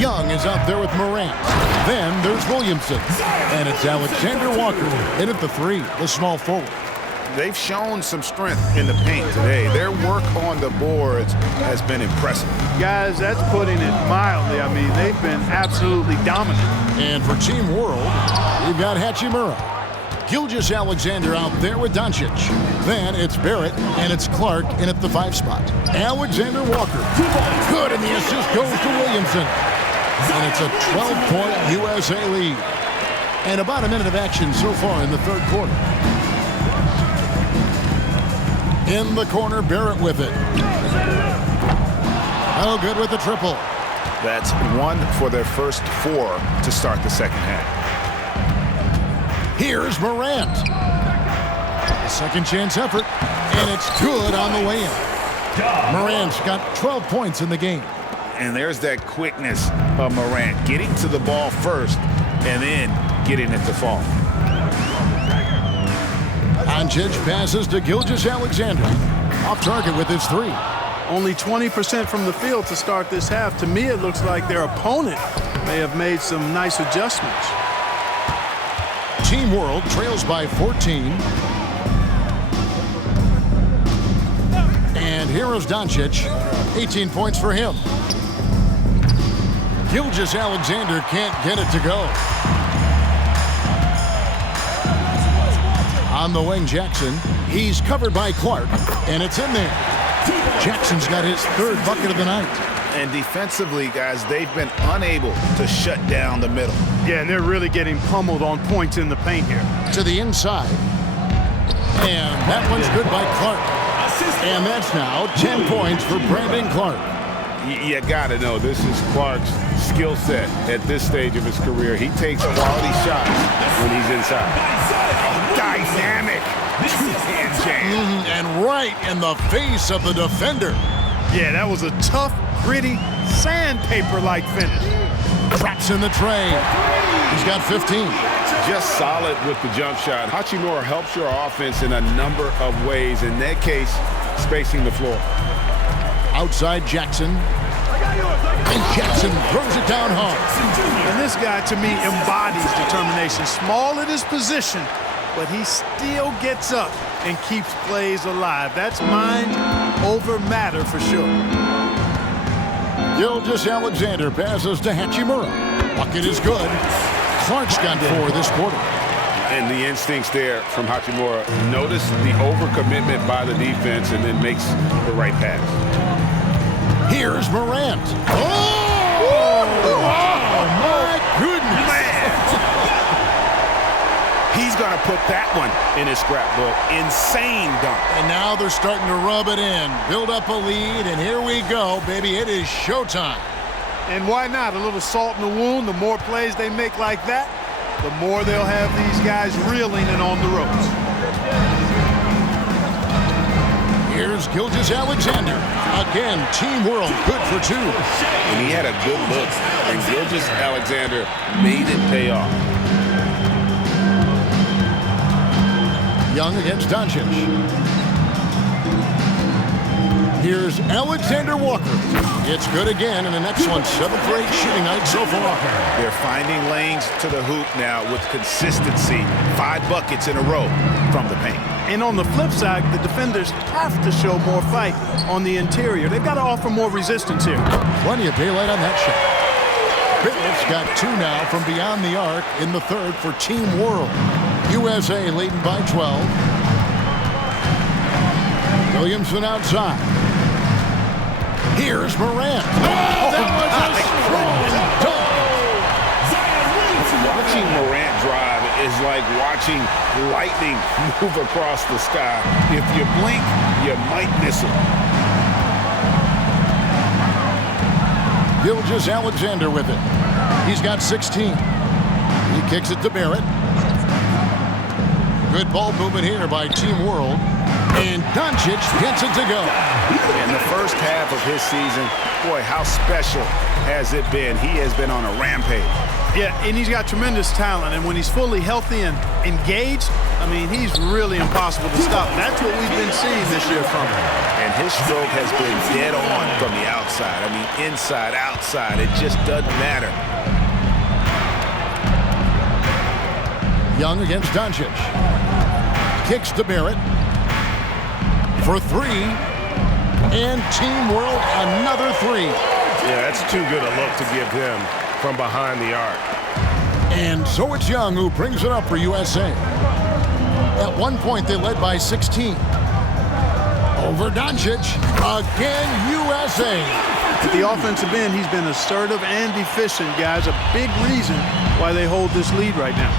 Young is out there with Morant. Then there's Williamson. And it's Alexander Walker in at the 3, the small forward. They've shown some strength in the paint today. Their work on the boards has been impressive. Guys, that's putting it mildly. I mean, they've been absolutely dominant. And for Team World, we've got Hachimura. Gilgeous-Alexander out there with Doncic. Then it's Barrett and it's Clark in at the 5 spot. Alexander Walker. Good, and the assist goes to Williamson. And it's a 12-point USA lead. And about a minute of action so far in the third quarter. In the corner, Barrett with it. Oh, good with the triple. That's 1 for their first 4 to start the second half. Here's Morant. A second chance effort, and it's good on the way in. Morant's got 12 points in the game. And there's that quickness of Morant, getting to the ball first and then getting it to fall. Doncic passes to Gilgeous-Alexander. Off target with his 3. Only 20% from the field to start this half. To me, it looks like their opponent may have made some nice adjustments. Team World trails by 14. And here is Doncic. 18 points for him. Gilgeous-Alexander can't get it to go. On the wing, Jackson. He's covered by Clark, and it's in there. Jackson's got his 3rd bucket of the night. And defensively, guys, they've been unable to shut down the middle. Yeah, and they're really getting pummeled on points in the paint here. To the inside. And that one's good by Clark. And that's now 10 points for Brandon Clark. You got to know, this is Clark's skill set at this stage of his career. He takes quality shots when he's inside. Dynamic two-hand jam. And right in the face of the defender. Yeah, that was a tough, gritty, sandpaper-like finish. Traps in the Trae. He's got 15. Just solid with the jump shot. Hachimura helps your offense in a number of ways. In that case, spacing the floor. Outside Jackson. And Jackson throws it down hard. And this guy, to me, embodies determination. Small at his position, but he still gets up and keeps plays alive. That's mind over matter for sure. Gilgeous-Alexander passes to Hachimura. Bucket is good. Clark's got 4 this quarter. And the instincts there from Hachimura. Notice the overcommitment by the defense and then makes the right pass. Here's Morant. Oh my goodness. Man. He's going to put that one in his scrapbook. Insane dunk. And now they're starting to rub it in. Build up a lead, and here we go, baby. It is showtime. And why not? A little salt in the wound. The more plays they make like that, the more they'll have these guys reeling and on the ropes. Here's Gilgeous-Alexander. Again, Team World, good for 2. And he had a good look. And Gilgeous-Alexander made it pay off. Young against Doncic. Here's Alexander Walker. It's good again, and an excellent 7 for 8 shooting night so far. They're finding lanes to the hoop now with consistency. 5 buckets in a row from the paint. And on the flip side, the defenders have to show more fight on the interior. They've got to offer more resistance here. Plenty of daylight on that shot. Barrett's got 2 now from beyond the arc in the third for Team World. USA leading by 12. Williamson outside. Here's Morant. That was a strong dunk. Watching Morant drive is like watching lightning move across the sky. If you blink, you might miss it. Gilgeous-Alexander with it. He's got 16. He kicks it to Barrett. Good ball movement here by Team World. And Doncic gets it to go. In the first half of his season, boy, how special has it been? He has been on a rampage. Yeah, and he's got tremendous talent. And when he's fully healthy and engaged, I mean, he's really impossible to stop. That's what we've been seeing this year from him. And his stroke has been dead on from the outside. I mean, inside, outside, it just doesn't matter. Young against Doncic. Kicks to Barrett. For three. And Team World, another three. Yeah, that's too good a look to give him from behind the arc. And so it's Young who brings it up for USA. At one point, they led by 16. Over Doncic. Again, USA. At the offensive end, he's been assertive and efficient, guys. A big reason why they hold this lead right now.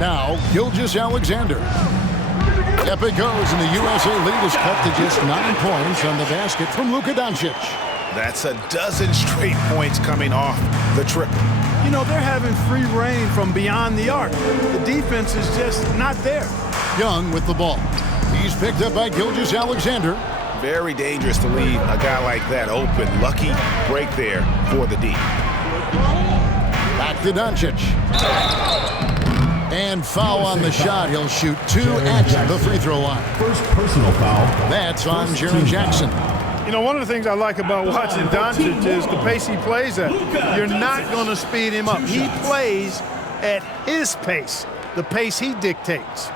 Now, Gilgeous-Alexander. Up it goes, and the USA lead is cut to just 9 points on the basket from Luka Doncic. That's a dozen straight points coming off the triple. You know, they're having free reign from beyond the arc. The defense is just not there. Young with the ball. He's picked up by Gilgeous-Alexander. Very dangerous to leave a guy like that open. Lucky break there for the D. Back to Doncic. And foul on the shot. He'll shoot 2 at the free throw line. First personal foul. That's on Jaren Jackson. You know, one of the things I like about watching Doncic is the pace he plays at. You're not going to speed him up. He plays at his pace, the pace he dictates.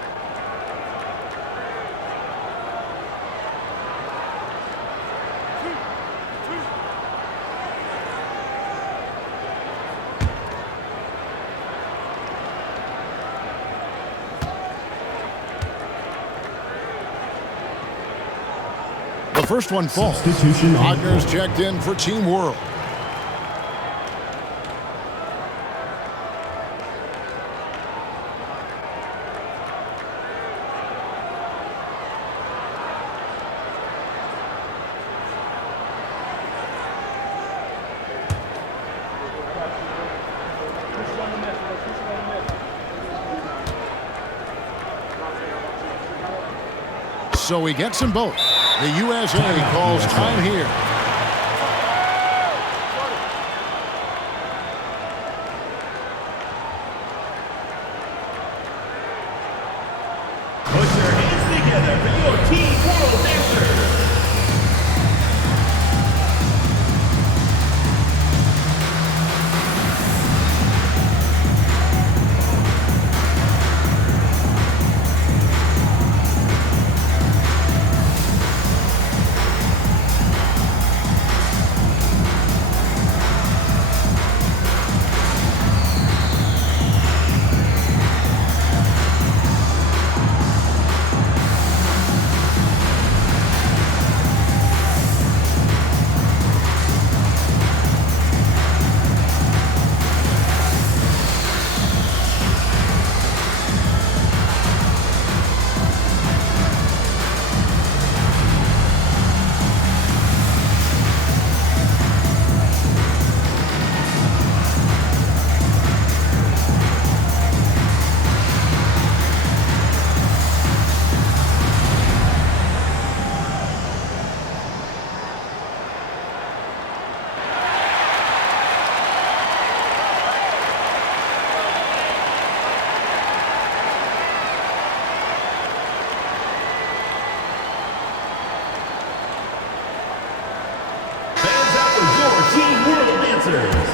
The first one falls. Wagner's checked in for Team World. So he gets them both. The USA calls time here. Put your hands together for your Team World answer. Team World answers.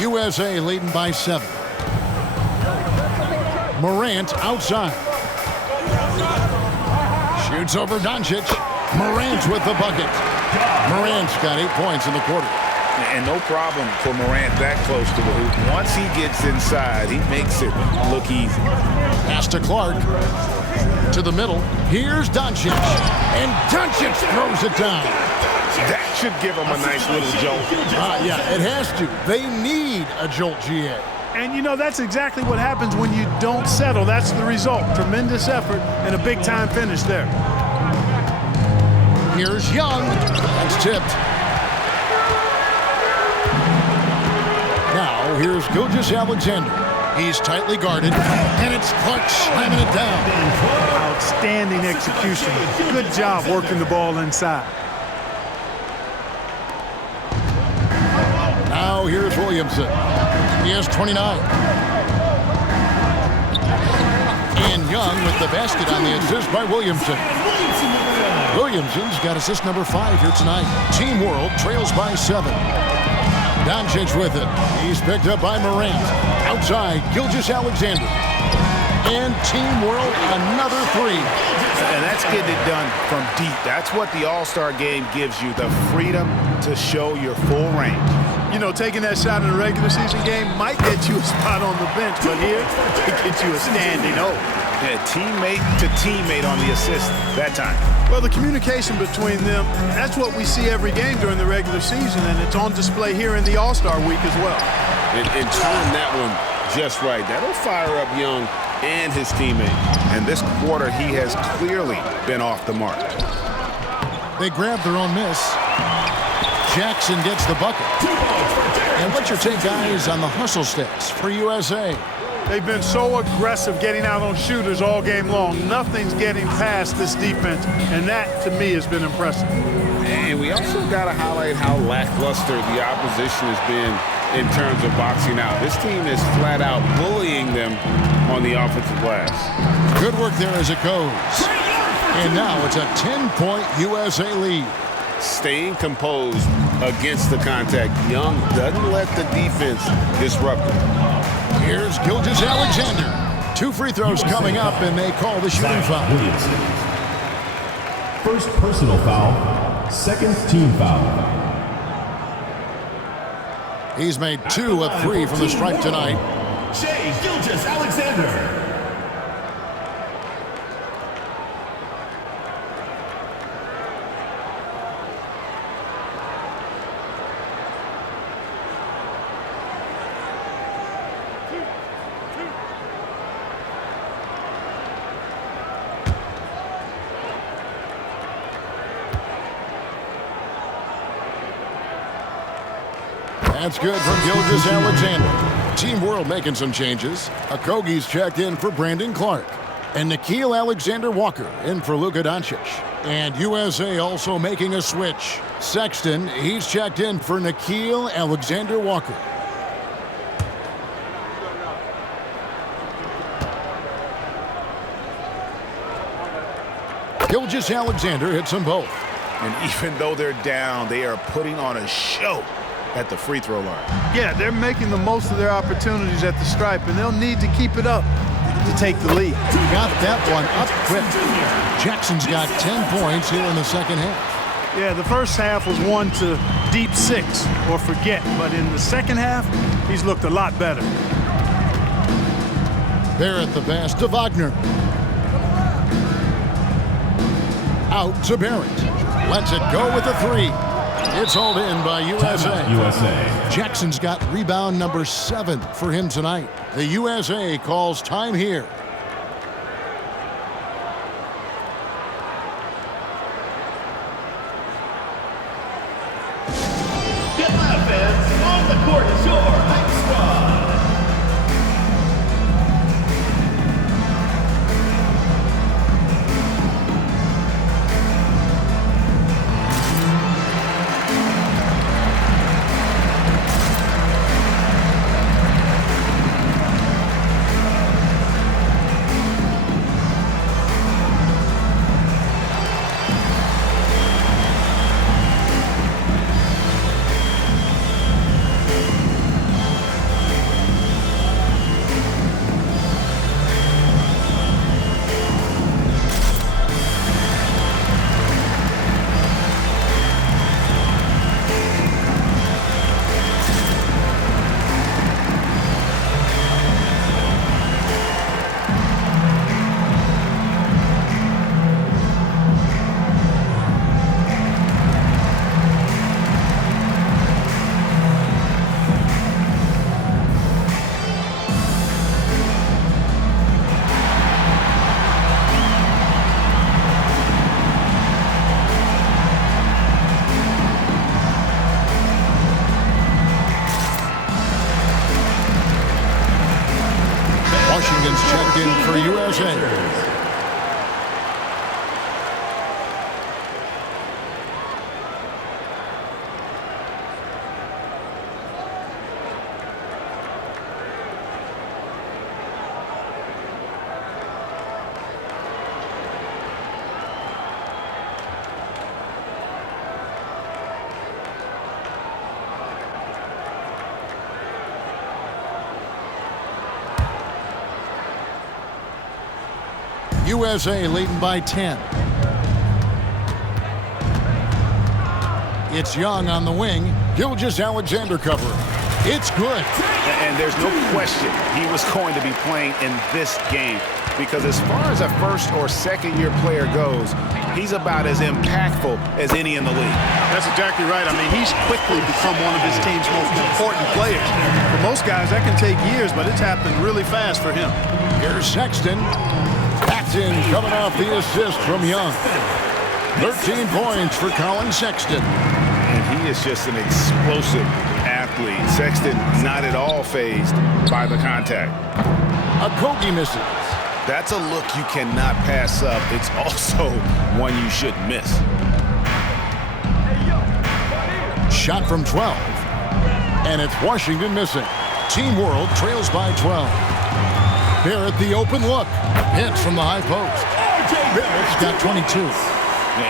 USA leading by 7. Morant outside. Shoots over Doncic. Morant with the bucket. Morant's got 8 points in the quarter. And no problem for Morant that close to the hoop. Once he gets inside, he makes it look easy. Pass to Clark. To the middle. Here's Doncic. And Doncic throws it down. That should give him a nice little jolt. Yeah, it has to. They need a jolt, GA. And, you know, that's exactly what happens when you don't settle. That's the result. Tremendous effort and a big-time finish there. Here's Young. That's tipped. Now, here's Gilgeous-Alexander. He's tightly guarded, and it's Clark slamming it down. Outstanding execution. Good job working the ball inside. Now, here's Williamson. He has 29. And Young with the basket on the assist by Williamson. Williamson's got assist number 5 here tonight. Team World trails by 7. Doncic with it. He's picked up by Morant. Outside, Gilgeous-Alexander. And Team World, another 3. And that's getting it done from deep. That's what the All-Star game gives you, the freedom to show your full range. You know, taking that shot in a regular season game might get you a spot on the bench, but here, it gets you a standing O. Yeah, teammate to teammate on the assist that time. Well, the communication between them, that's what we see every game during the regular season, and it's on display here in the All-Star week as well. And time that one just right. That'll fire up Young and his teammate. And this quarter, he has clearly been off the mark. They grab their own miss. Jackson gets the bucket. And what's your take, guys, on the hustle stats for USA? They've been so aggressive getting out on shooters all game long. Nothing's getting past this defense, and that, to me, has been impressive. And we also got to highlight how lackluster the opposition has been in terms of boxing out. This team is flat out bullying them on the offensive glass. Good work there as it goes. And now it's a 10-point USA lead. Staying composed against the contact. Young doesn't let the defense disrupt him. Here's Gilgeous-Alexander. 2 free throws coming up, and they call the shooting foul. First personal foul, second team foul. He's made 2 of 3 from the stripe tonight. Trae Gilgeous-Alexander. That's good from Gilgeous-Alexander. Team World making some changes. Okogie's checked in for Brandon Clark. And Nickeil Alexander-Walker in for Luka Doncic. And USA also making a switch. Sexton, he's checked in for Nickeil Alexander-Walker. Gilgeous-Alexander hits them both. And even though they're down, they are putting on a show at the free throw line. Yeah, they're making the most of their opportunities at the stripe, and they'll need to keep it up to take the lead. Got that one up quick. Jackson's got 10 points here in the second half. Yeah, the first half was one to deep 6 or forget, but in the second half, he's looked a lot better. Barrett the pass to Wagner. Out to Barrett. Lets it go with a 3. It's hauled in by USA. Jackson's got rebound number 7 for him tonight. The USA calls time here. Get loud, fans. On the court is your hype squad. Defense checked in for USA. USA leading by 10. It's Young on the wing. Gilgeous-Alexander covering. It's good. And there's no question he was going to be playing in this game, because as far as a first or second year player goes, he's about as impactful as any in the league. That's exactly right. I mean, he's quickly become one of his team's most important players. For most guys, that can take years, but it's happened really fast for him. Here's Sexton. Paxton coming off the assist from Young. 13 points for Colin Sexton. And he is just an explosive athlete. Sexton not at all fazed by the contact. Okogie misses. That's a look you cannot pass up. It's also one you shouldn't miss. Shot from 12. And it's Washington missing. Team World trails by 12. Barrett, the open look. Hits from the high post. Barrett's got 22.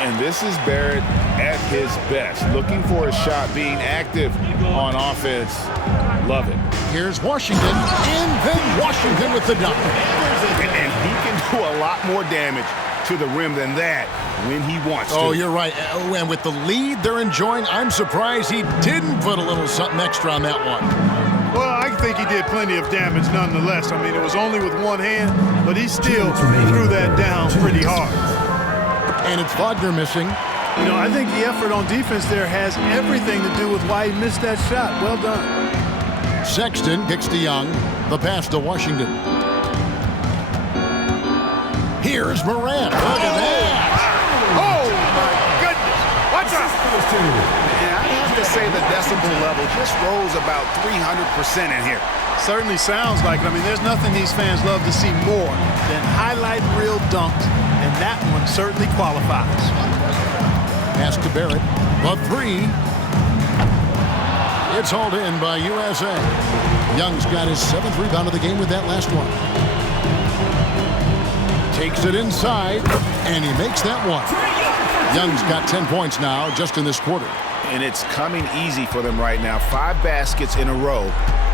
And this is Barrett at his best. Looking for a shot, being active on offense. Love it. Here's Washington. And then Washington with the dunk. And he can do a lot more damage to the rim than that when he wants to. Oh, you're right. And with the lead they're enjoying, I'm surprised he didn't put a little something extra on that one. Well, I think he did plenty of damage nonetheless. I mean, it was only with one hand, but he still threw that down pretty hard. And it's Wagner missing. You know, I think the effort on defense there has everything to do with why he missed that shot. Well done. Sexton kicks to Young. The pass to Washington. Here's Morant. Look at that. Oh, my goodness. What's up? And I have to say the decibel level just rose about 300% in here. Certainly sounds like it. I mean, there's nothing these fans love to see more than highlight reel dunks, and that one certainly qualifies. Pass to Barrett. A three. It's hauled in by USA. Young's got his 7th rebound of the game with that last one. Takes it inside, and he makes that one. Young's got 10 points now just in this quarter. And it's coming easy for them right now. 5 baskets in a row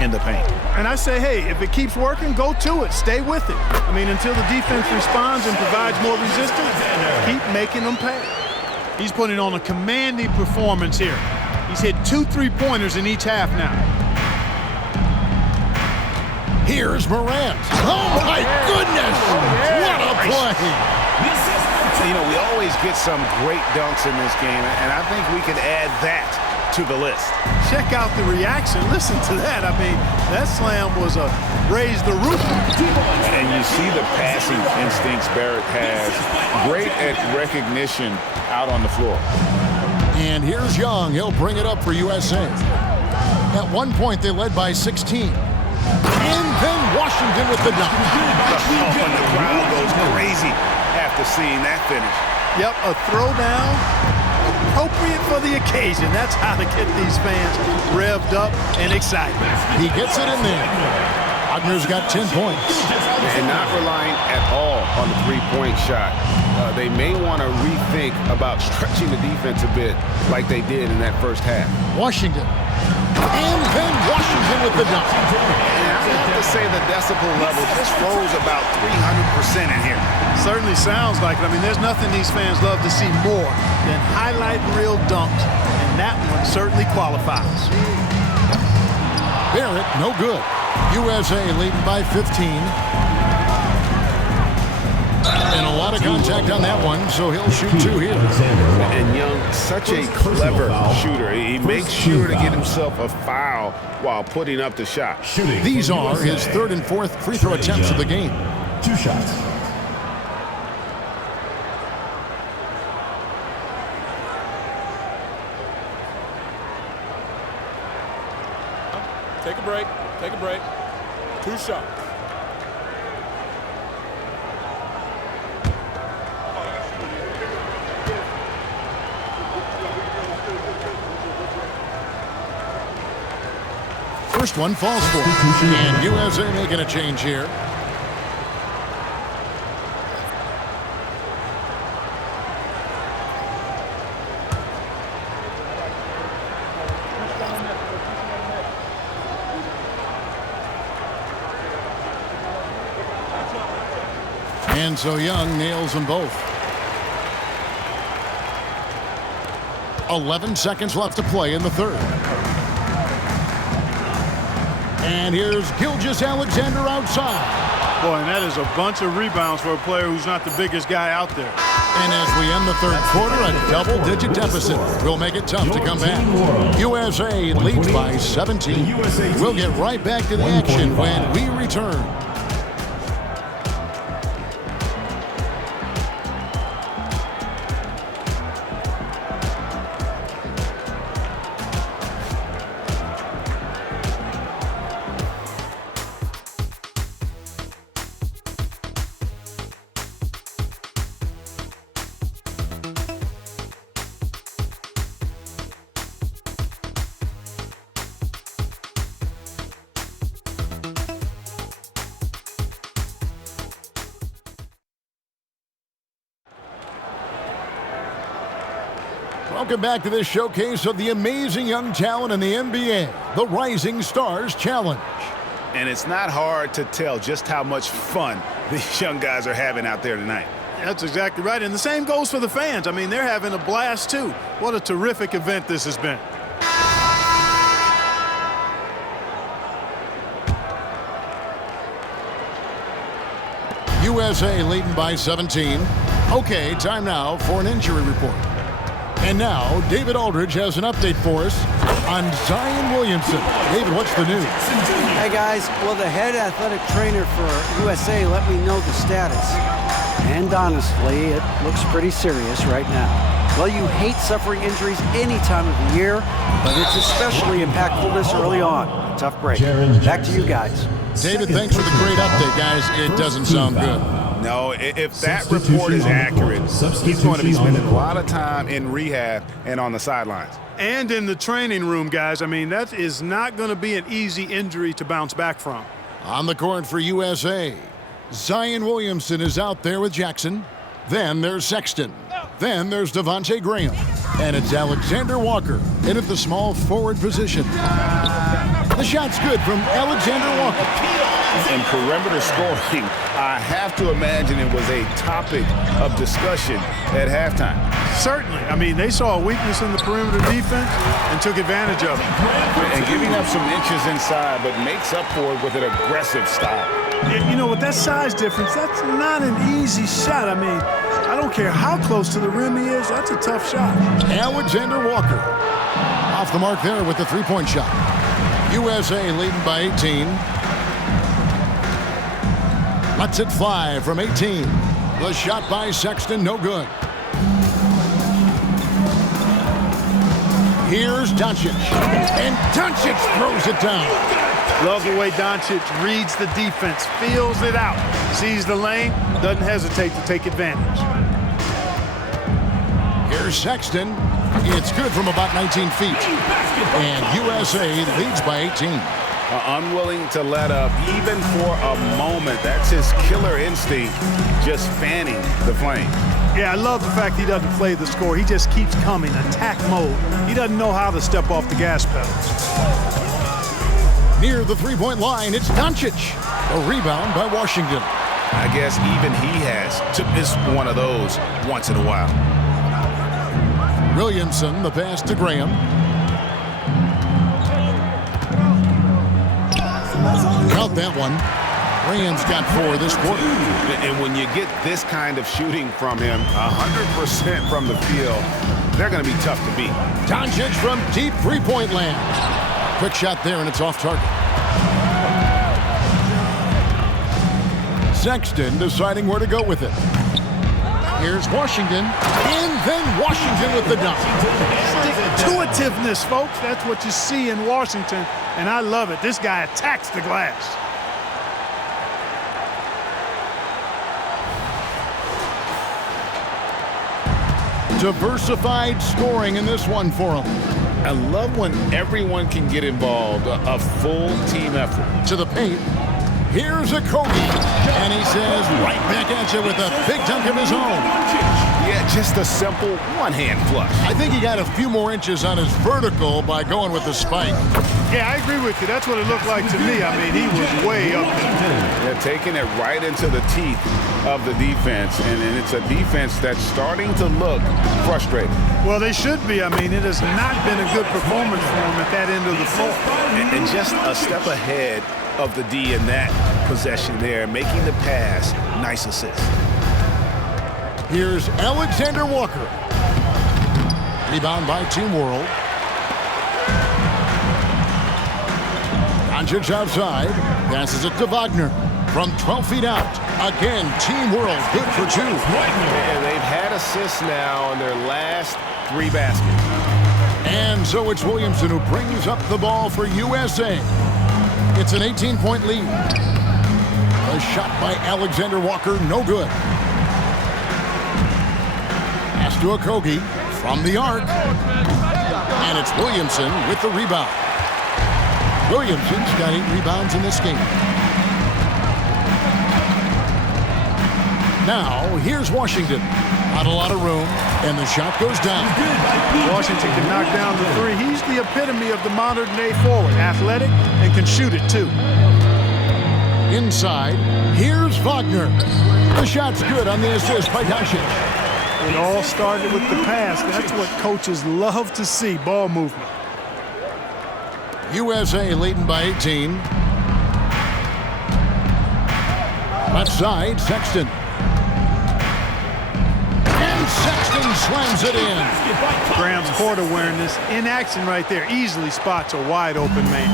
in the paint. And I say, hey, if it keeps working, go to it. Stay with it. I mean, until the defense responds and provides more resistance, keep making them pay. He's putting on a commanding performance here. He's hit 2 3-pointers in each half now. Here's Morant. Oh, my goodness. What a play. You know, we always get some great dunks in this game, and I think we can add that to the list. Check out the reaction. Listen to that. I mean, that slam was a raise the roof. And you see the passing instincts Barrett has. Great at recognition out on the floor. And here's Young. He'll bring it up for USA. At one point, they led by 16. And then Washington with the dunk. Oh, and the crowd goes crazy after seeing that finish. Yep, a throwdown appropriate for the occasion. That's how to get these fans revved up and excited. He gets it in there. Wagner's got 10 points. And not relying at all on the three-point shot. They may want to rethink about stretching the defense a bit like they did in that first half. Washington. And then Washington with the dunk. I have to say the decibel level just rose about 300% in here. Certainly sounds like it. I mean, there's nothing these fans love to see more than highlight reel dunks, and that one certainly qualifies. Barrett, no good. USA leading by 15. And a lot of contact on that one, so he'll shoot 2 here. And Young, such a clever shooter. He makes sure to get himself a foul while putting up the shot. These are his 3rd and 4th free throw attempts of the game. 2 shots. Take a break. Take a break. 2 shots. First one falls for him. And USA making a change here. And so Young nails them both. 11 seconds left to play in the third. And here's Gilgeous-Alexander outside. Boy, and that is a bunch of rebounds for a player who's not the biggest guy out there. And as we end the third quarter, a double-digit deficit will make it tough to come back. USA leads by 17. We'll get right back to the action when we return. Welcome back to this showcase of the amazing young talent in the NBA, the Rising Stars Challenge. And it's not hard to tell just how much fun these young guys are having out there tonight. That's exactly right, and the same goes for the fans. I mean, they're having a blast, too. What a terrific event this has been. USA leading by 17. Okay, time now for an injury report. And now, David Aldridge has an update for us on Zion Williamson. David, what's the news? Hey, guys. Well, the head athletic trainer for USA let me know the status. And honestly, it looks pretty serious right now. Well, you hate suffering injuries any time of the year, but it's especially impactful this early on. Tough break. Back to you guys. David, thanks for the great update, guys. It doesn't sound good. No, if that report is accurate, he's going to be spending a lot of time in rehab and on the sidelines. And in the training room, guys. I mean, that is not going to be an easy injury to bounce back from. On the court for USA, Zion Williamson is out there with Jackson. Then there's Sexton. Then there's Devontae Graham. And it's Alexander Walker in at the small forward position. The shot's good from Alexander Walker. In perimeter scoring, I have to imagine it was a topic of discussion at halftime. Certainly. I mean, they saw a weakness in the perimeter defense and took advantage of it. And giving up some inches inside, but makes up for it with an aggressive style. You know, with that size difference, that's not an easy shot. I mean, I don't care how close to the rim he is, that's a tough shot. Alexander Walker off the mark there with the three-point shot. USA leading by 18. Lets it fly from 18. The shot by Sexton, no good. Here's Doncic. And Doncic throws it down. Love the way Doncic reads the defense, feels it out, sees the lane, doesn't hesitate to take advantage. Here's Sexton. It's good from about 19 feet. And USA leads by 18. Unwilling to let up even for a moment. That's his killer instinct, just fanning the flame. Yeah, I love the fact he doesn't play the score. He just keeps coming, attack mode. He doesn't know how to step off the gas pedal. Near the three-point line, it's Doncic. A rebound by Washington. I guess even he has to miss one of those once in a while. Williamson, the pass to Graham. Got that one. Graham's got 4 this quarter. And when you get this kind of shooting from him, 100% from the field, they're going to be tough to beat. Doncic from deep three-point land. Quick shot there, and it's off target. Sexton deciding where to go with it. Here's Washington, and then Washington with the dunk. Stick-to-itiveness, folks. That's what you see in Washington, and I love it. This guy attacks the glass. Diversified scoring in this one for him. I love when everyone can get involved, a full team effort. To the paint. Here's a Kobe. And he says right back at you with a big dunk of his own. Yeah, just a simple one-hand flush. I think he got a few more inches on his vertical by going with the spike. Yeah, I agree with you. That's what it looked like to me. I mean, he was way up there. Yeah, taking it right into the teeth of the defense, and it's a defense that's starting to look frustrated. Well, they should be. I mean, it has not been a good performance for them at that end of the floor. And just a step ahead of the D in that possession there, making the pass. Nice assist. Here's Alexander Walker. Rebound by Team World. Doncic outside. Passes it to Wagner. From 12 feet out. Again, Team World good for 2. And they've had assists now on their last 3 baskets. And so it's Williamson who brings up the ball for USA. It's an 18-point lead. A shot by Alexander Walker, no good. Pass to Okogie from the arc. And it's Williamson with the rebound. Williamson's got 8 rebounds in this game. Now, here's Washington. Not a lot of room, and the shot goes down. Washington can knock down the 3. He's the epitome of the modern-day forward. Athletic and can shoot it, too. Inside, here's Wagner. The shot's good on the assist by Doncic. It all started with the pass. That's what coaches love to see, ball movement. USA leading by 18. Left side, Sexton. And Sexton slams it in. Graham's court awareness in action right there. Easily spots a wide open man.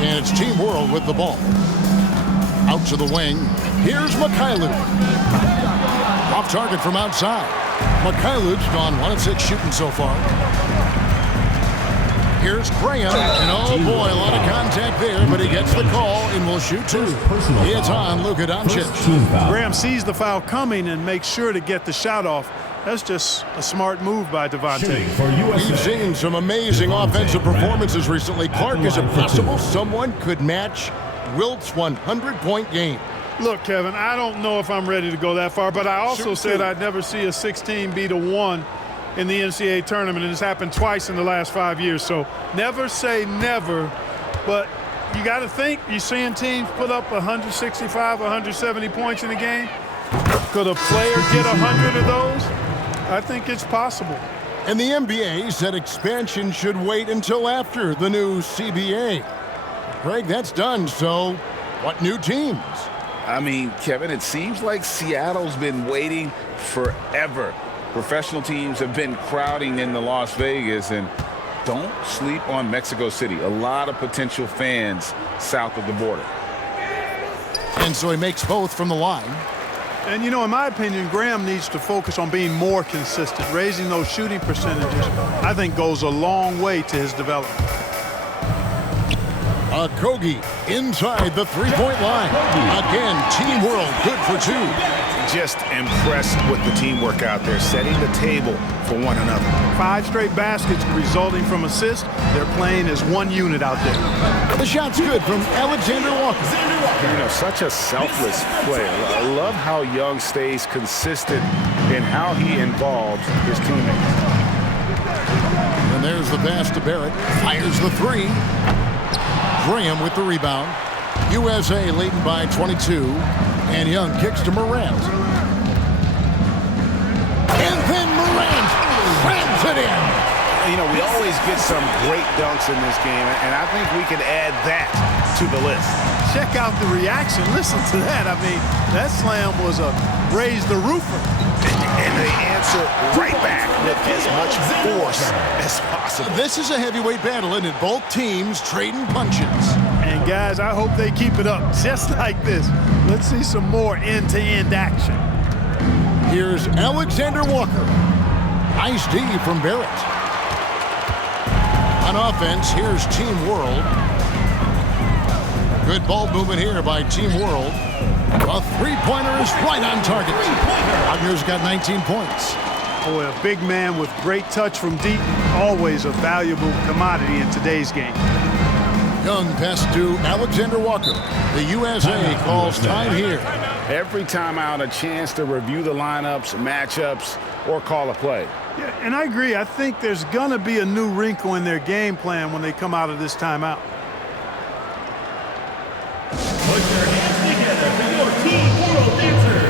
And it's Team World with the ball. Out to the wing. Here's Mikhailu. Off target from outside. Mikhailu's gone 1 of 6 shooting so far. Here's Graham, and oh boy, a lot of contact there, but he gets the call and will shoot 2. It's on Luka Doncic. Graham sees the foul coming and makes sure to get the shot off. That's just a smart move by Devontae. We've seen some amazing offensive performances recently. Clark, is it possible someone could match Wilt's 100-point game? Look, Kevin, I don't know if I'm ready to go that far, but I also said I'd never see a 16 beat a 1 in the NCAA tournament, and it's happened twice in the last 5 years. So never say never, but you got to think, you're seeing teams put up 165, 170 points in a game. Could a player get 100 of those? I think it's possible. And the NBA said expansion should wait until after the new CBA. Greg, that's done, so what new teams? I mean, Kevin, it seems like Seattle's been waiting forever. Professional teams have been crowding into Las Vegas, and don't sleep on Mexico City. A lot of potential fans south of the border. And so he makes both from the line. And, you know, in my opinion, Graham needs to focus on being more consistent. Raising those shooting percentages, I think, goes a long way to his development. Okogie inside the 3-point line. Again, Team World good for 2. Just impressed with the teamwork out there, setting the table for one another. 5 straight baskets resulting from assists. They're playing as one unit out there. The shot's good from Alexander Walker. You know, such a selfless player. I love how Young stays consistent in how he involves his teammates. And there's the pass to Barrett. Fires the 3. Graham with the rebound. USA leading by 22. And Young kicks to Morant. And then Morant slams it in. You know, we always get some great dunks in this game, and I think we can add that to the list. Check out the reaction. Listen to that. I mean, that slam was a raise the roofer. And they answer right back with as much force as possible. This is a heavyweight battle, isn't it? Both teams trading punches. And guys, I hope they keep it up just like this. Let's see some more end-to-end action. Here's Alexander Walker. Nice D from Barrett. On offense, here's Team World. Good ball movement here by Team World. A 3-pointer is right on target. Wagner's got 19 points. Boy, a big man with great touch from deep. always a valuable commodity in today's game. Young pass to Alexander Walker. The USA calls time here. Every timeout, a chance to review the lineups, matchups, or call a play. Yeah, and I agree. I think there's going to be a new wrinkle in their game plan when they come out of this timeout. Put your hands together for your Team World Dancers.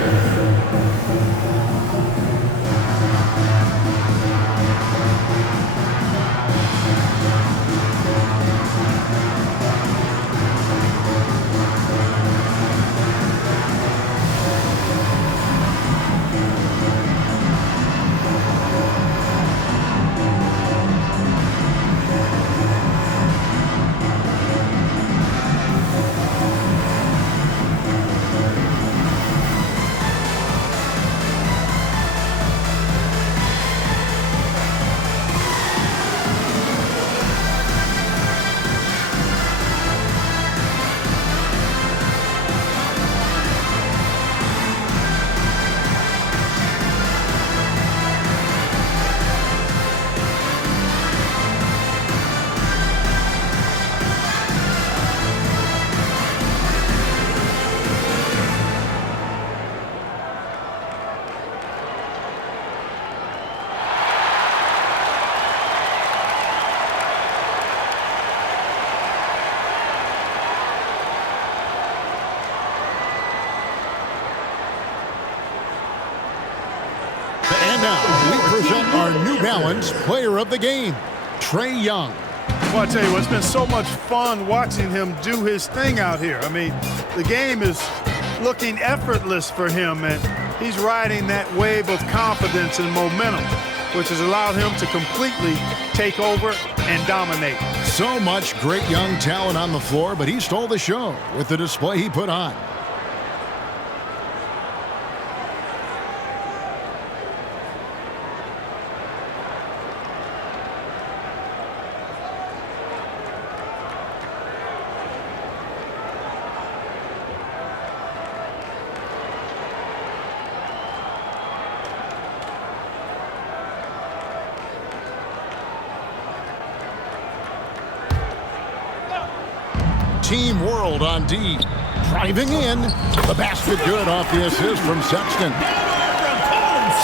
And now we present our New Balance Player of the Game, Trae Young. Well, I tell you what, it's been so much fun watching him do his thing out here. I mean, the game is looking effortless for him, and he's riding that wave of confidence and momentum, which has allowed him to completely take over and dominate. So much great young talent on the floor, but he stole the show with the display he put on. Team World on D. Driving in. The basket good off the assist from Sexton.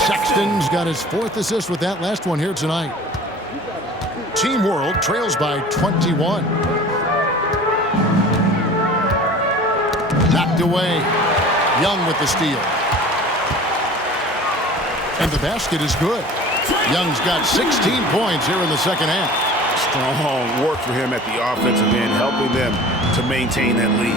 Sexton's got his 4th assist with that last one here tonight. Team World trails by 21. Knocked away. Young with the steal. And the basket is good. Young's got 16 points here in the second half. Strong work for him at the offensive end, helping them to maintain that lead.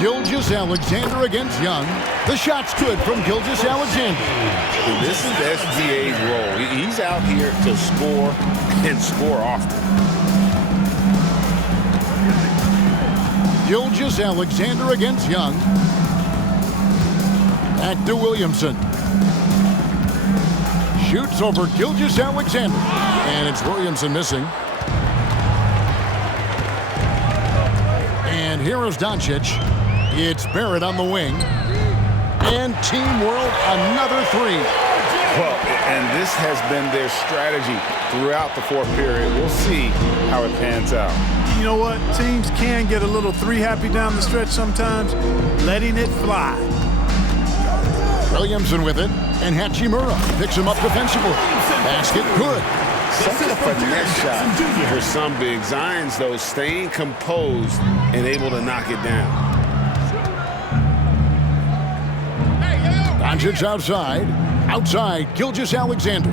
Gilgeous-Alexander against Young. The shot's good from Gilgeous-Alexander. This is SGA's role. He's out here to score and score often. Gilgeous-Alexander against Young. Back to Williamson. Shoots over Gilgeous-Alexander. And it's Williamson missing. And here is Doncic. It's Barrett on the wing. And Team World, another 3. Well, and this has been their strategy throughout the 4th period. We'll see how it pans out. You know what? Teams can get a little 3-happy down the stretch sometimes, letting it fly. Williamson with it, and Hachimura picks him up defensively. Basket good. Such a finesse shot for some big. Zions, though, staying composed and able to knock it down. Doncic outside. Outside, Gilgeous-Alexander.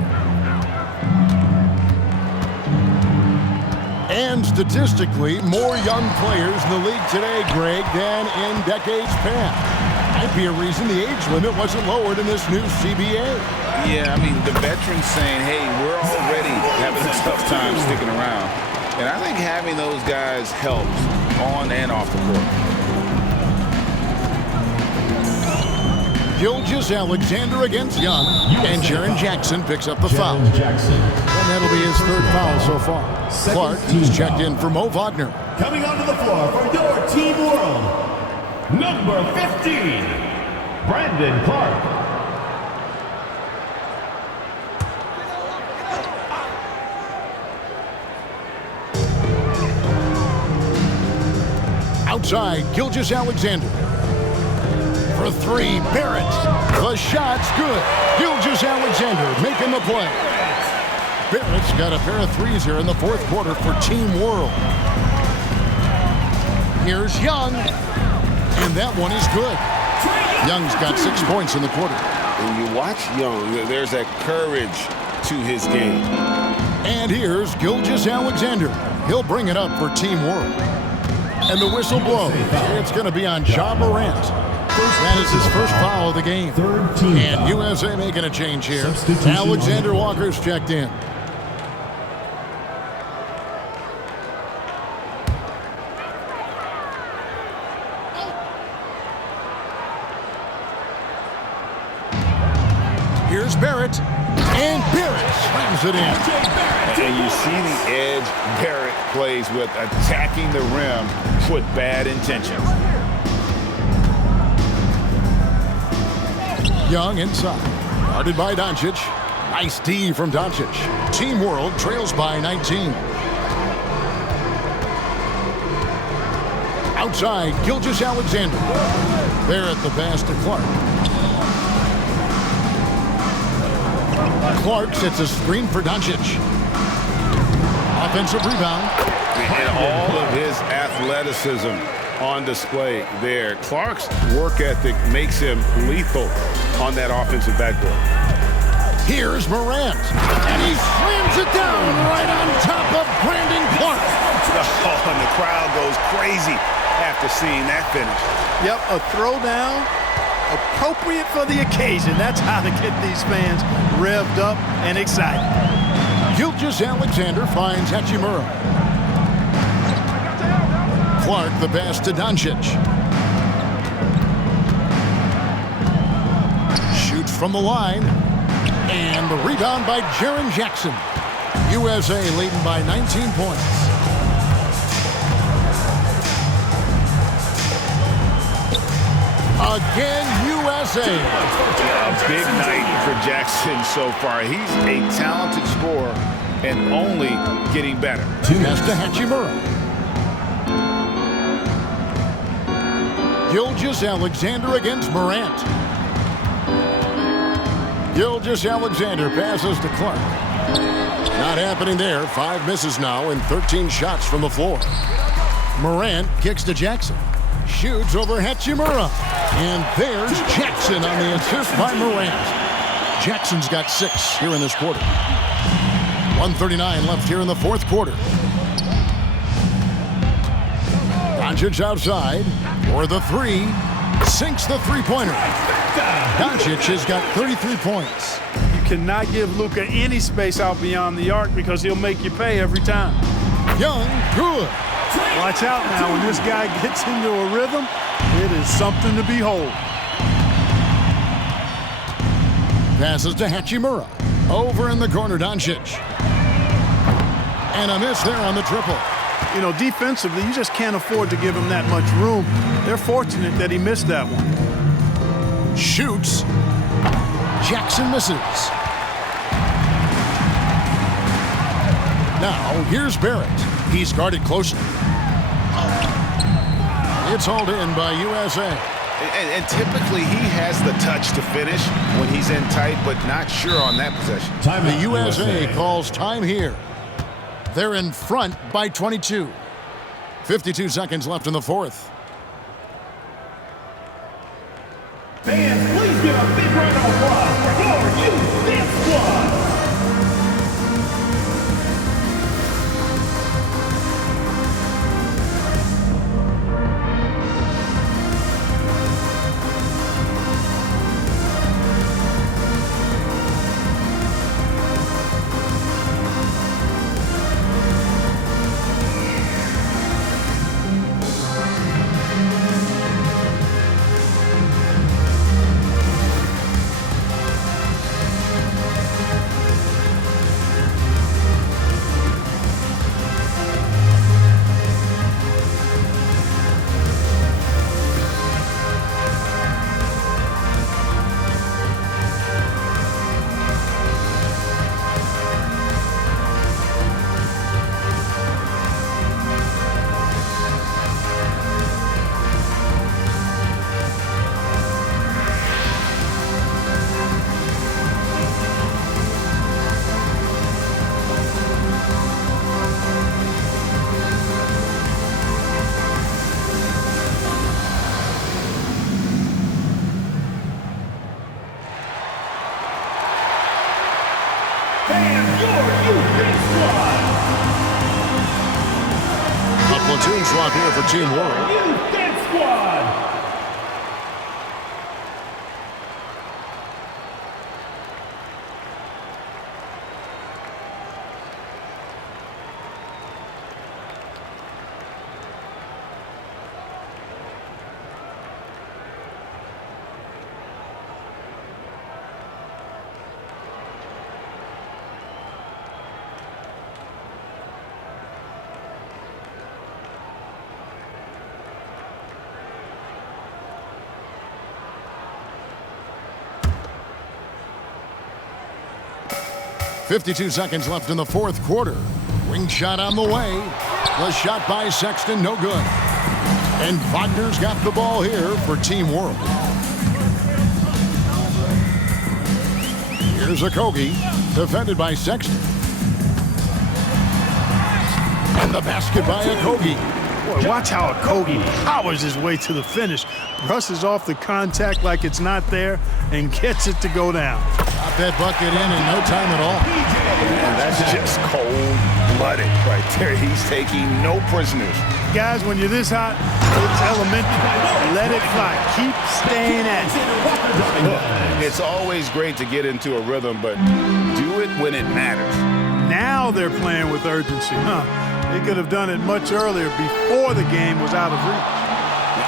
And statistically, more young players in the league today, Greg, than in decades past. Might be a reason the age limit wasn't lowered in this new CBA. Yeah, I mean, the veterans saying, hey, we're already having a tough time sticking around. And I think having those guys helps on and off the court. Gilgeous-Alexander against Young, and Jaren Jackson picks up the foul. And that'll be his 3rd foul so far. Clark, he's checked in for Mo Wagner. Coming onto the floor for your Team World, number 15, Brandon Clark. Outside, Gilgeous-Alexander. For three, Barrett. The shot's good. Gilgeous-Alexander making the play. Barrett's got a pair of threes here in the fourth quarter for Team World. Here's Young, and that one is good. Young's got 6 points in the quarter. When you watch Young, there's that courage to his game. And here's Gilgeous-Alexander. He'll bring it up for Team World. And the whistle blows. It's going to be on Ja Morant. That is his first foul of the game. And USA making a change here. Alexander Walker's checked in. Here's Barrett. And Barrett slams it in. And you see the edge Barrett plays with, attacking the rim with bad intentions. Young inside. Guarded by Doncic. Nice D from Doncic. Team World trails by 19. Outside, Gilgeous-Alexander. Barrett the pass to Clark. Clark sets a screen for Doncic. Offensive rebound. And all of his athleticism on display there. Clark's work ethic makes him lethal on that offensive backboard. Here's Morant. And he slams it down right on top of Brandon Clark. Oh, and the crowd goes crazy after seeing that finish. Yep, a throwdown appropriate for the occasion. That's how to get these fans revved up and excited. Gilgeous-Alexander finds Hachimura. Clark the pass to Doncic. Shoots from the line. And the rebound by Jaren Jackson. USA leading by 19 points. Again, USA. A big night for Jackson so far. He's a talented scorer and only getting better. Pass to Hachimura. Gilgeous-Alexander against Morant. Gilgeous-Alexander passes to Clark. Not happening there. 5 misses now and 13 shots from the floor. Morant kicks to Jackson. Shoots over Hachimura. And there's Jackson on the assist by Morant. Jackson's got 6 here in this quarter. 1:39 left here in the fourth quarter. Doncic outside for the 3. Sinks the three-pointer. Doncic has got 33 points. You cannot give Luka any space out beyond the arc because he'll make you pay every time. Young, good. Watch out now. When this guy gets into a rhythm, it is something to behold. Passes to Hachimura. Over in the corner, Doncic. And a miss there on the triple. You know, defensively, you just can't afford to give him that much room. They're fortunate that he missed that one. Shoots. Jackson misses. Now, here's Barrett. He's guarded closely. It's hauled in by USA. And typically he has the touch to finish when he's in tight, but not sure on that possession. The USA calls time here. They're in front by 22. 52 seconds left in the fourth. Fans, please give a big round of applause for your U.S. squad. substitution swap here for Team World. Youth Squad. .52 seconds left in the fourth quarter. Wing shot on the way. The shot by Sexton, no good. And Wagner's got the ball here for Team World. Here's Okogie, defended by Sexton. And the basket by Okogie. Boy, watch how Okogie powers his way to the finish. Brushes off the contact like it's not there and gets it to go down. Got that bucket in no time at all. And that's just cold-blooded right there. He's taking no prisoners. Guys, when you're this hot, it's elementary. Let it fly. Keep staying at it. Look, it's always great to get into a rhythm, but do it when it matters. Now they're playing with urgency, They could have done it much earlier before the game was out of reach.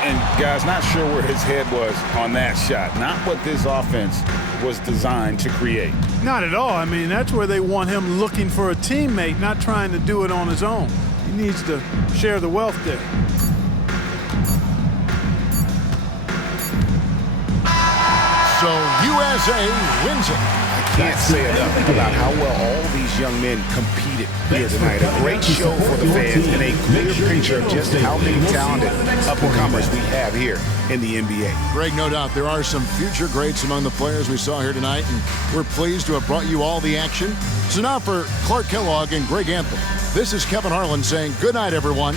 And guys, not sure where his head was on that shot. Not what this offense was designed to create. Not at all. I mean, that's where they want him looking for a teammate, not trying to do it on his own. He needs to share the wealth there. So USA wins it. Can't say enough about how well all these young men competed here tonight. A great show for the fans and a clear picture of just how many talented up-and-comers we have here in the NBA. Greg, no doubt there are some future greats among the players we saw here tonight, and we're pleased to have brought you all the action. So now for Clark Kellogg and Greg Anthony, this is Kevin Harlan saying good night, everyone.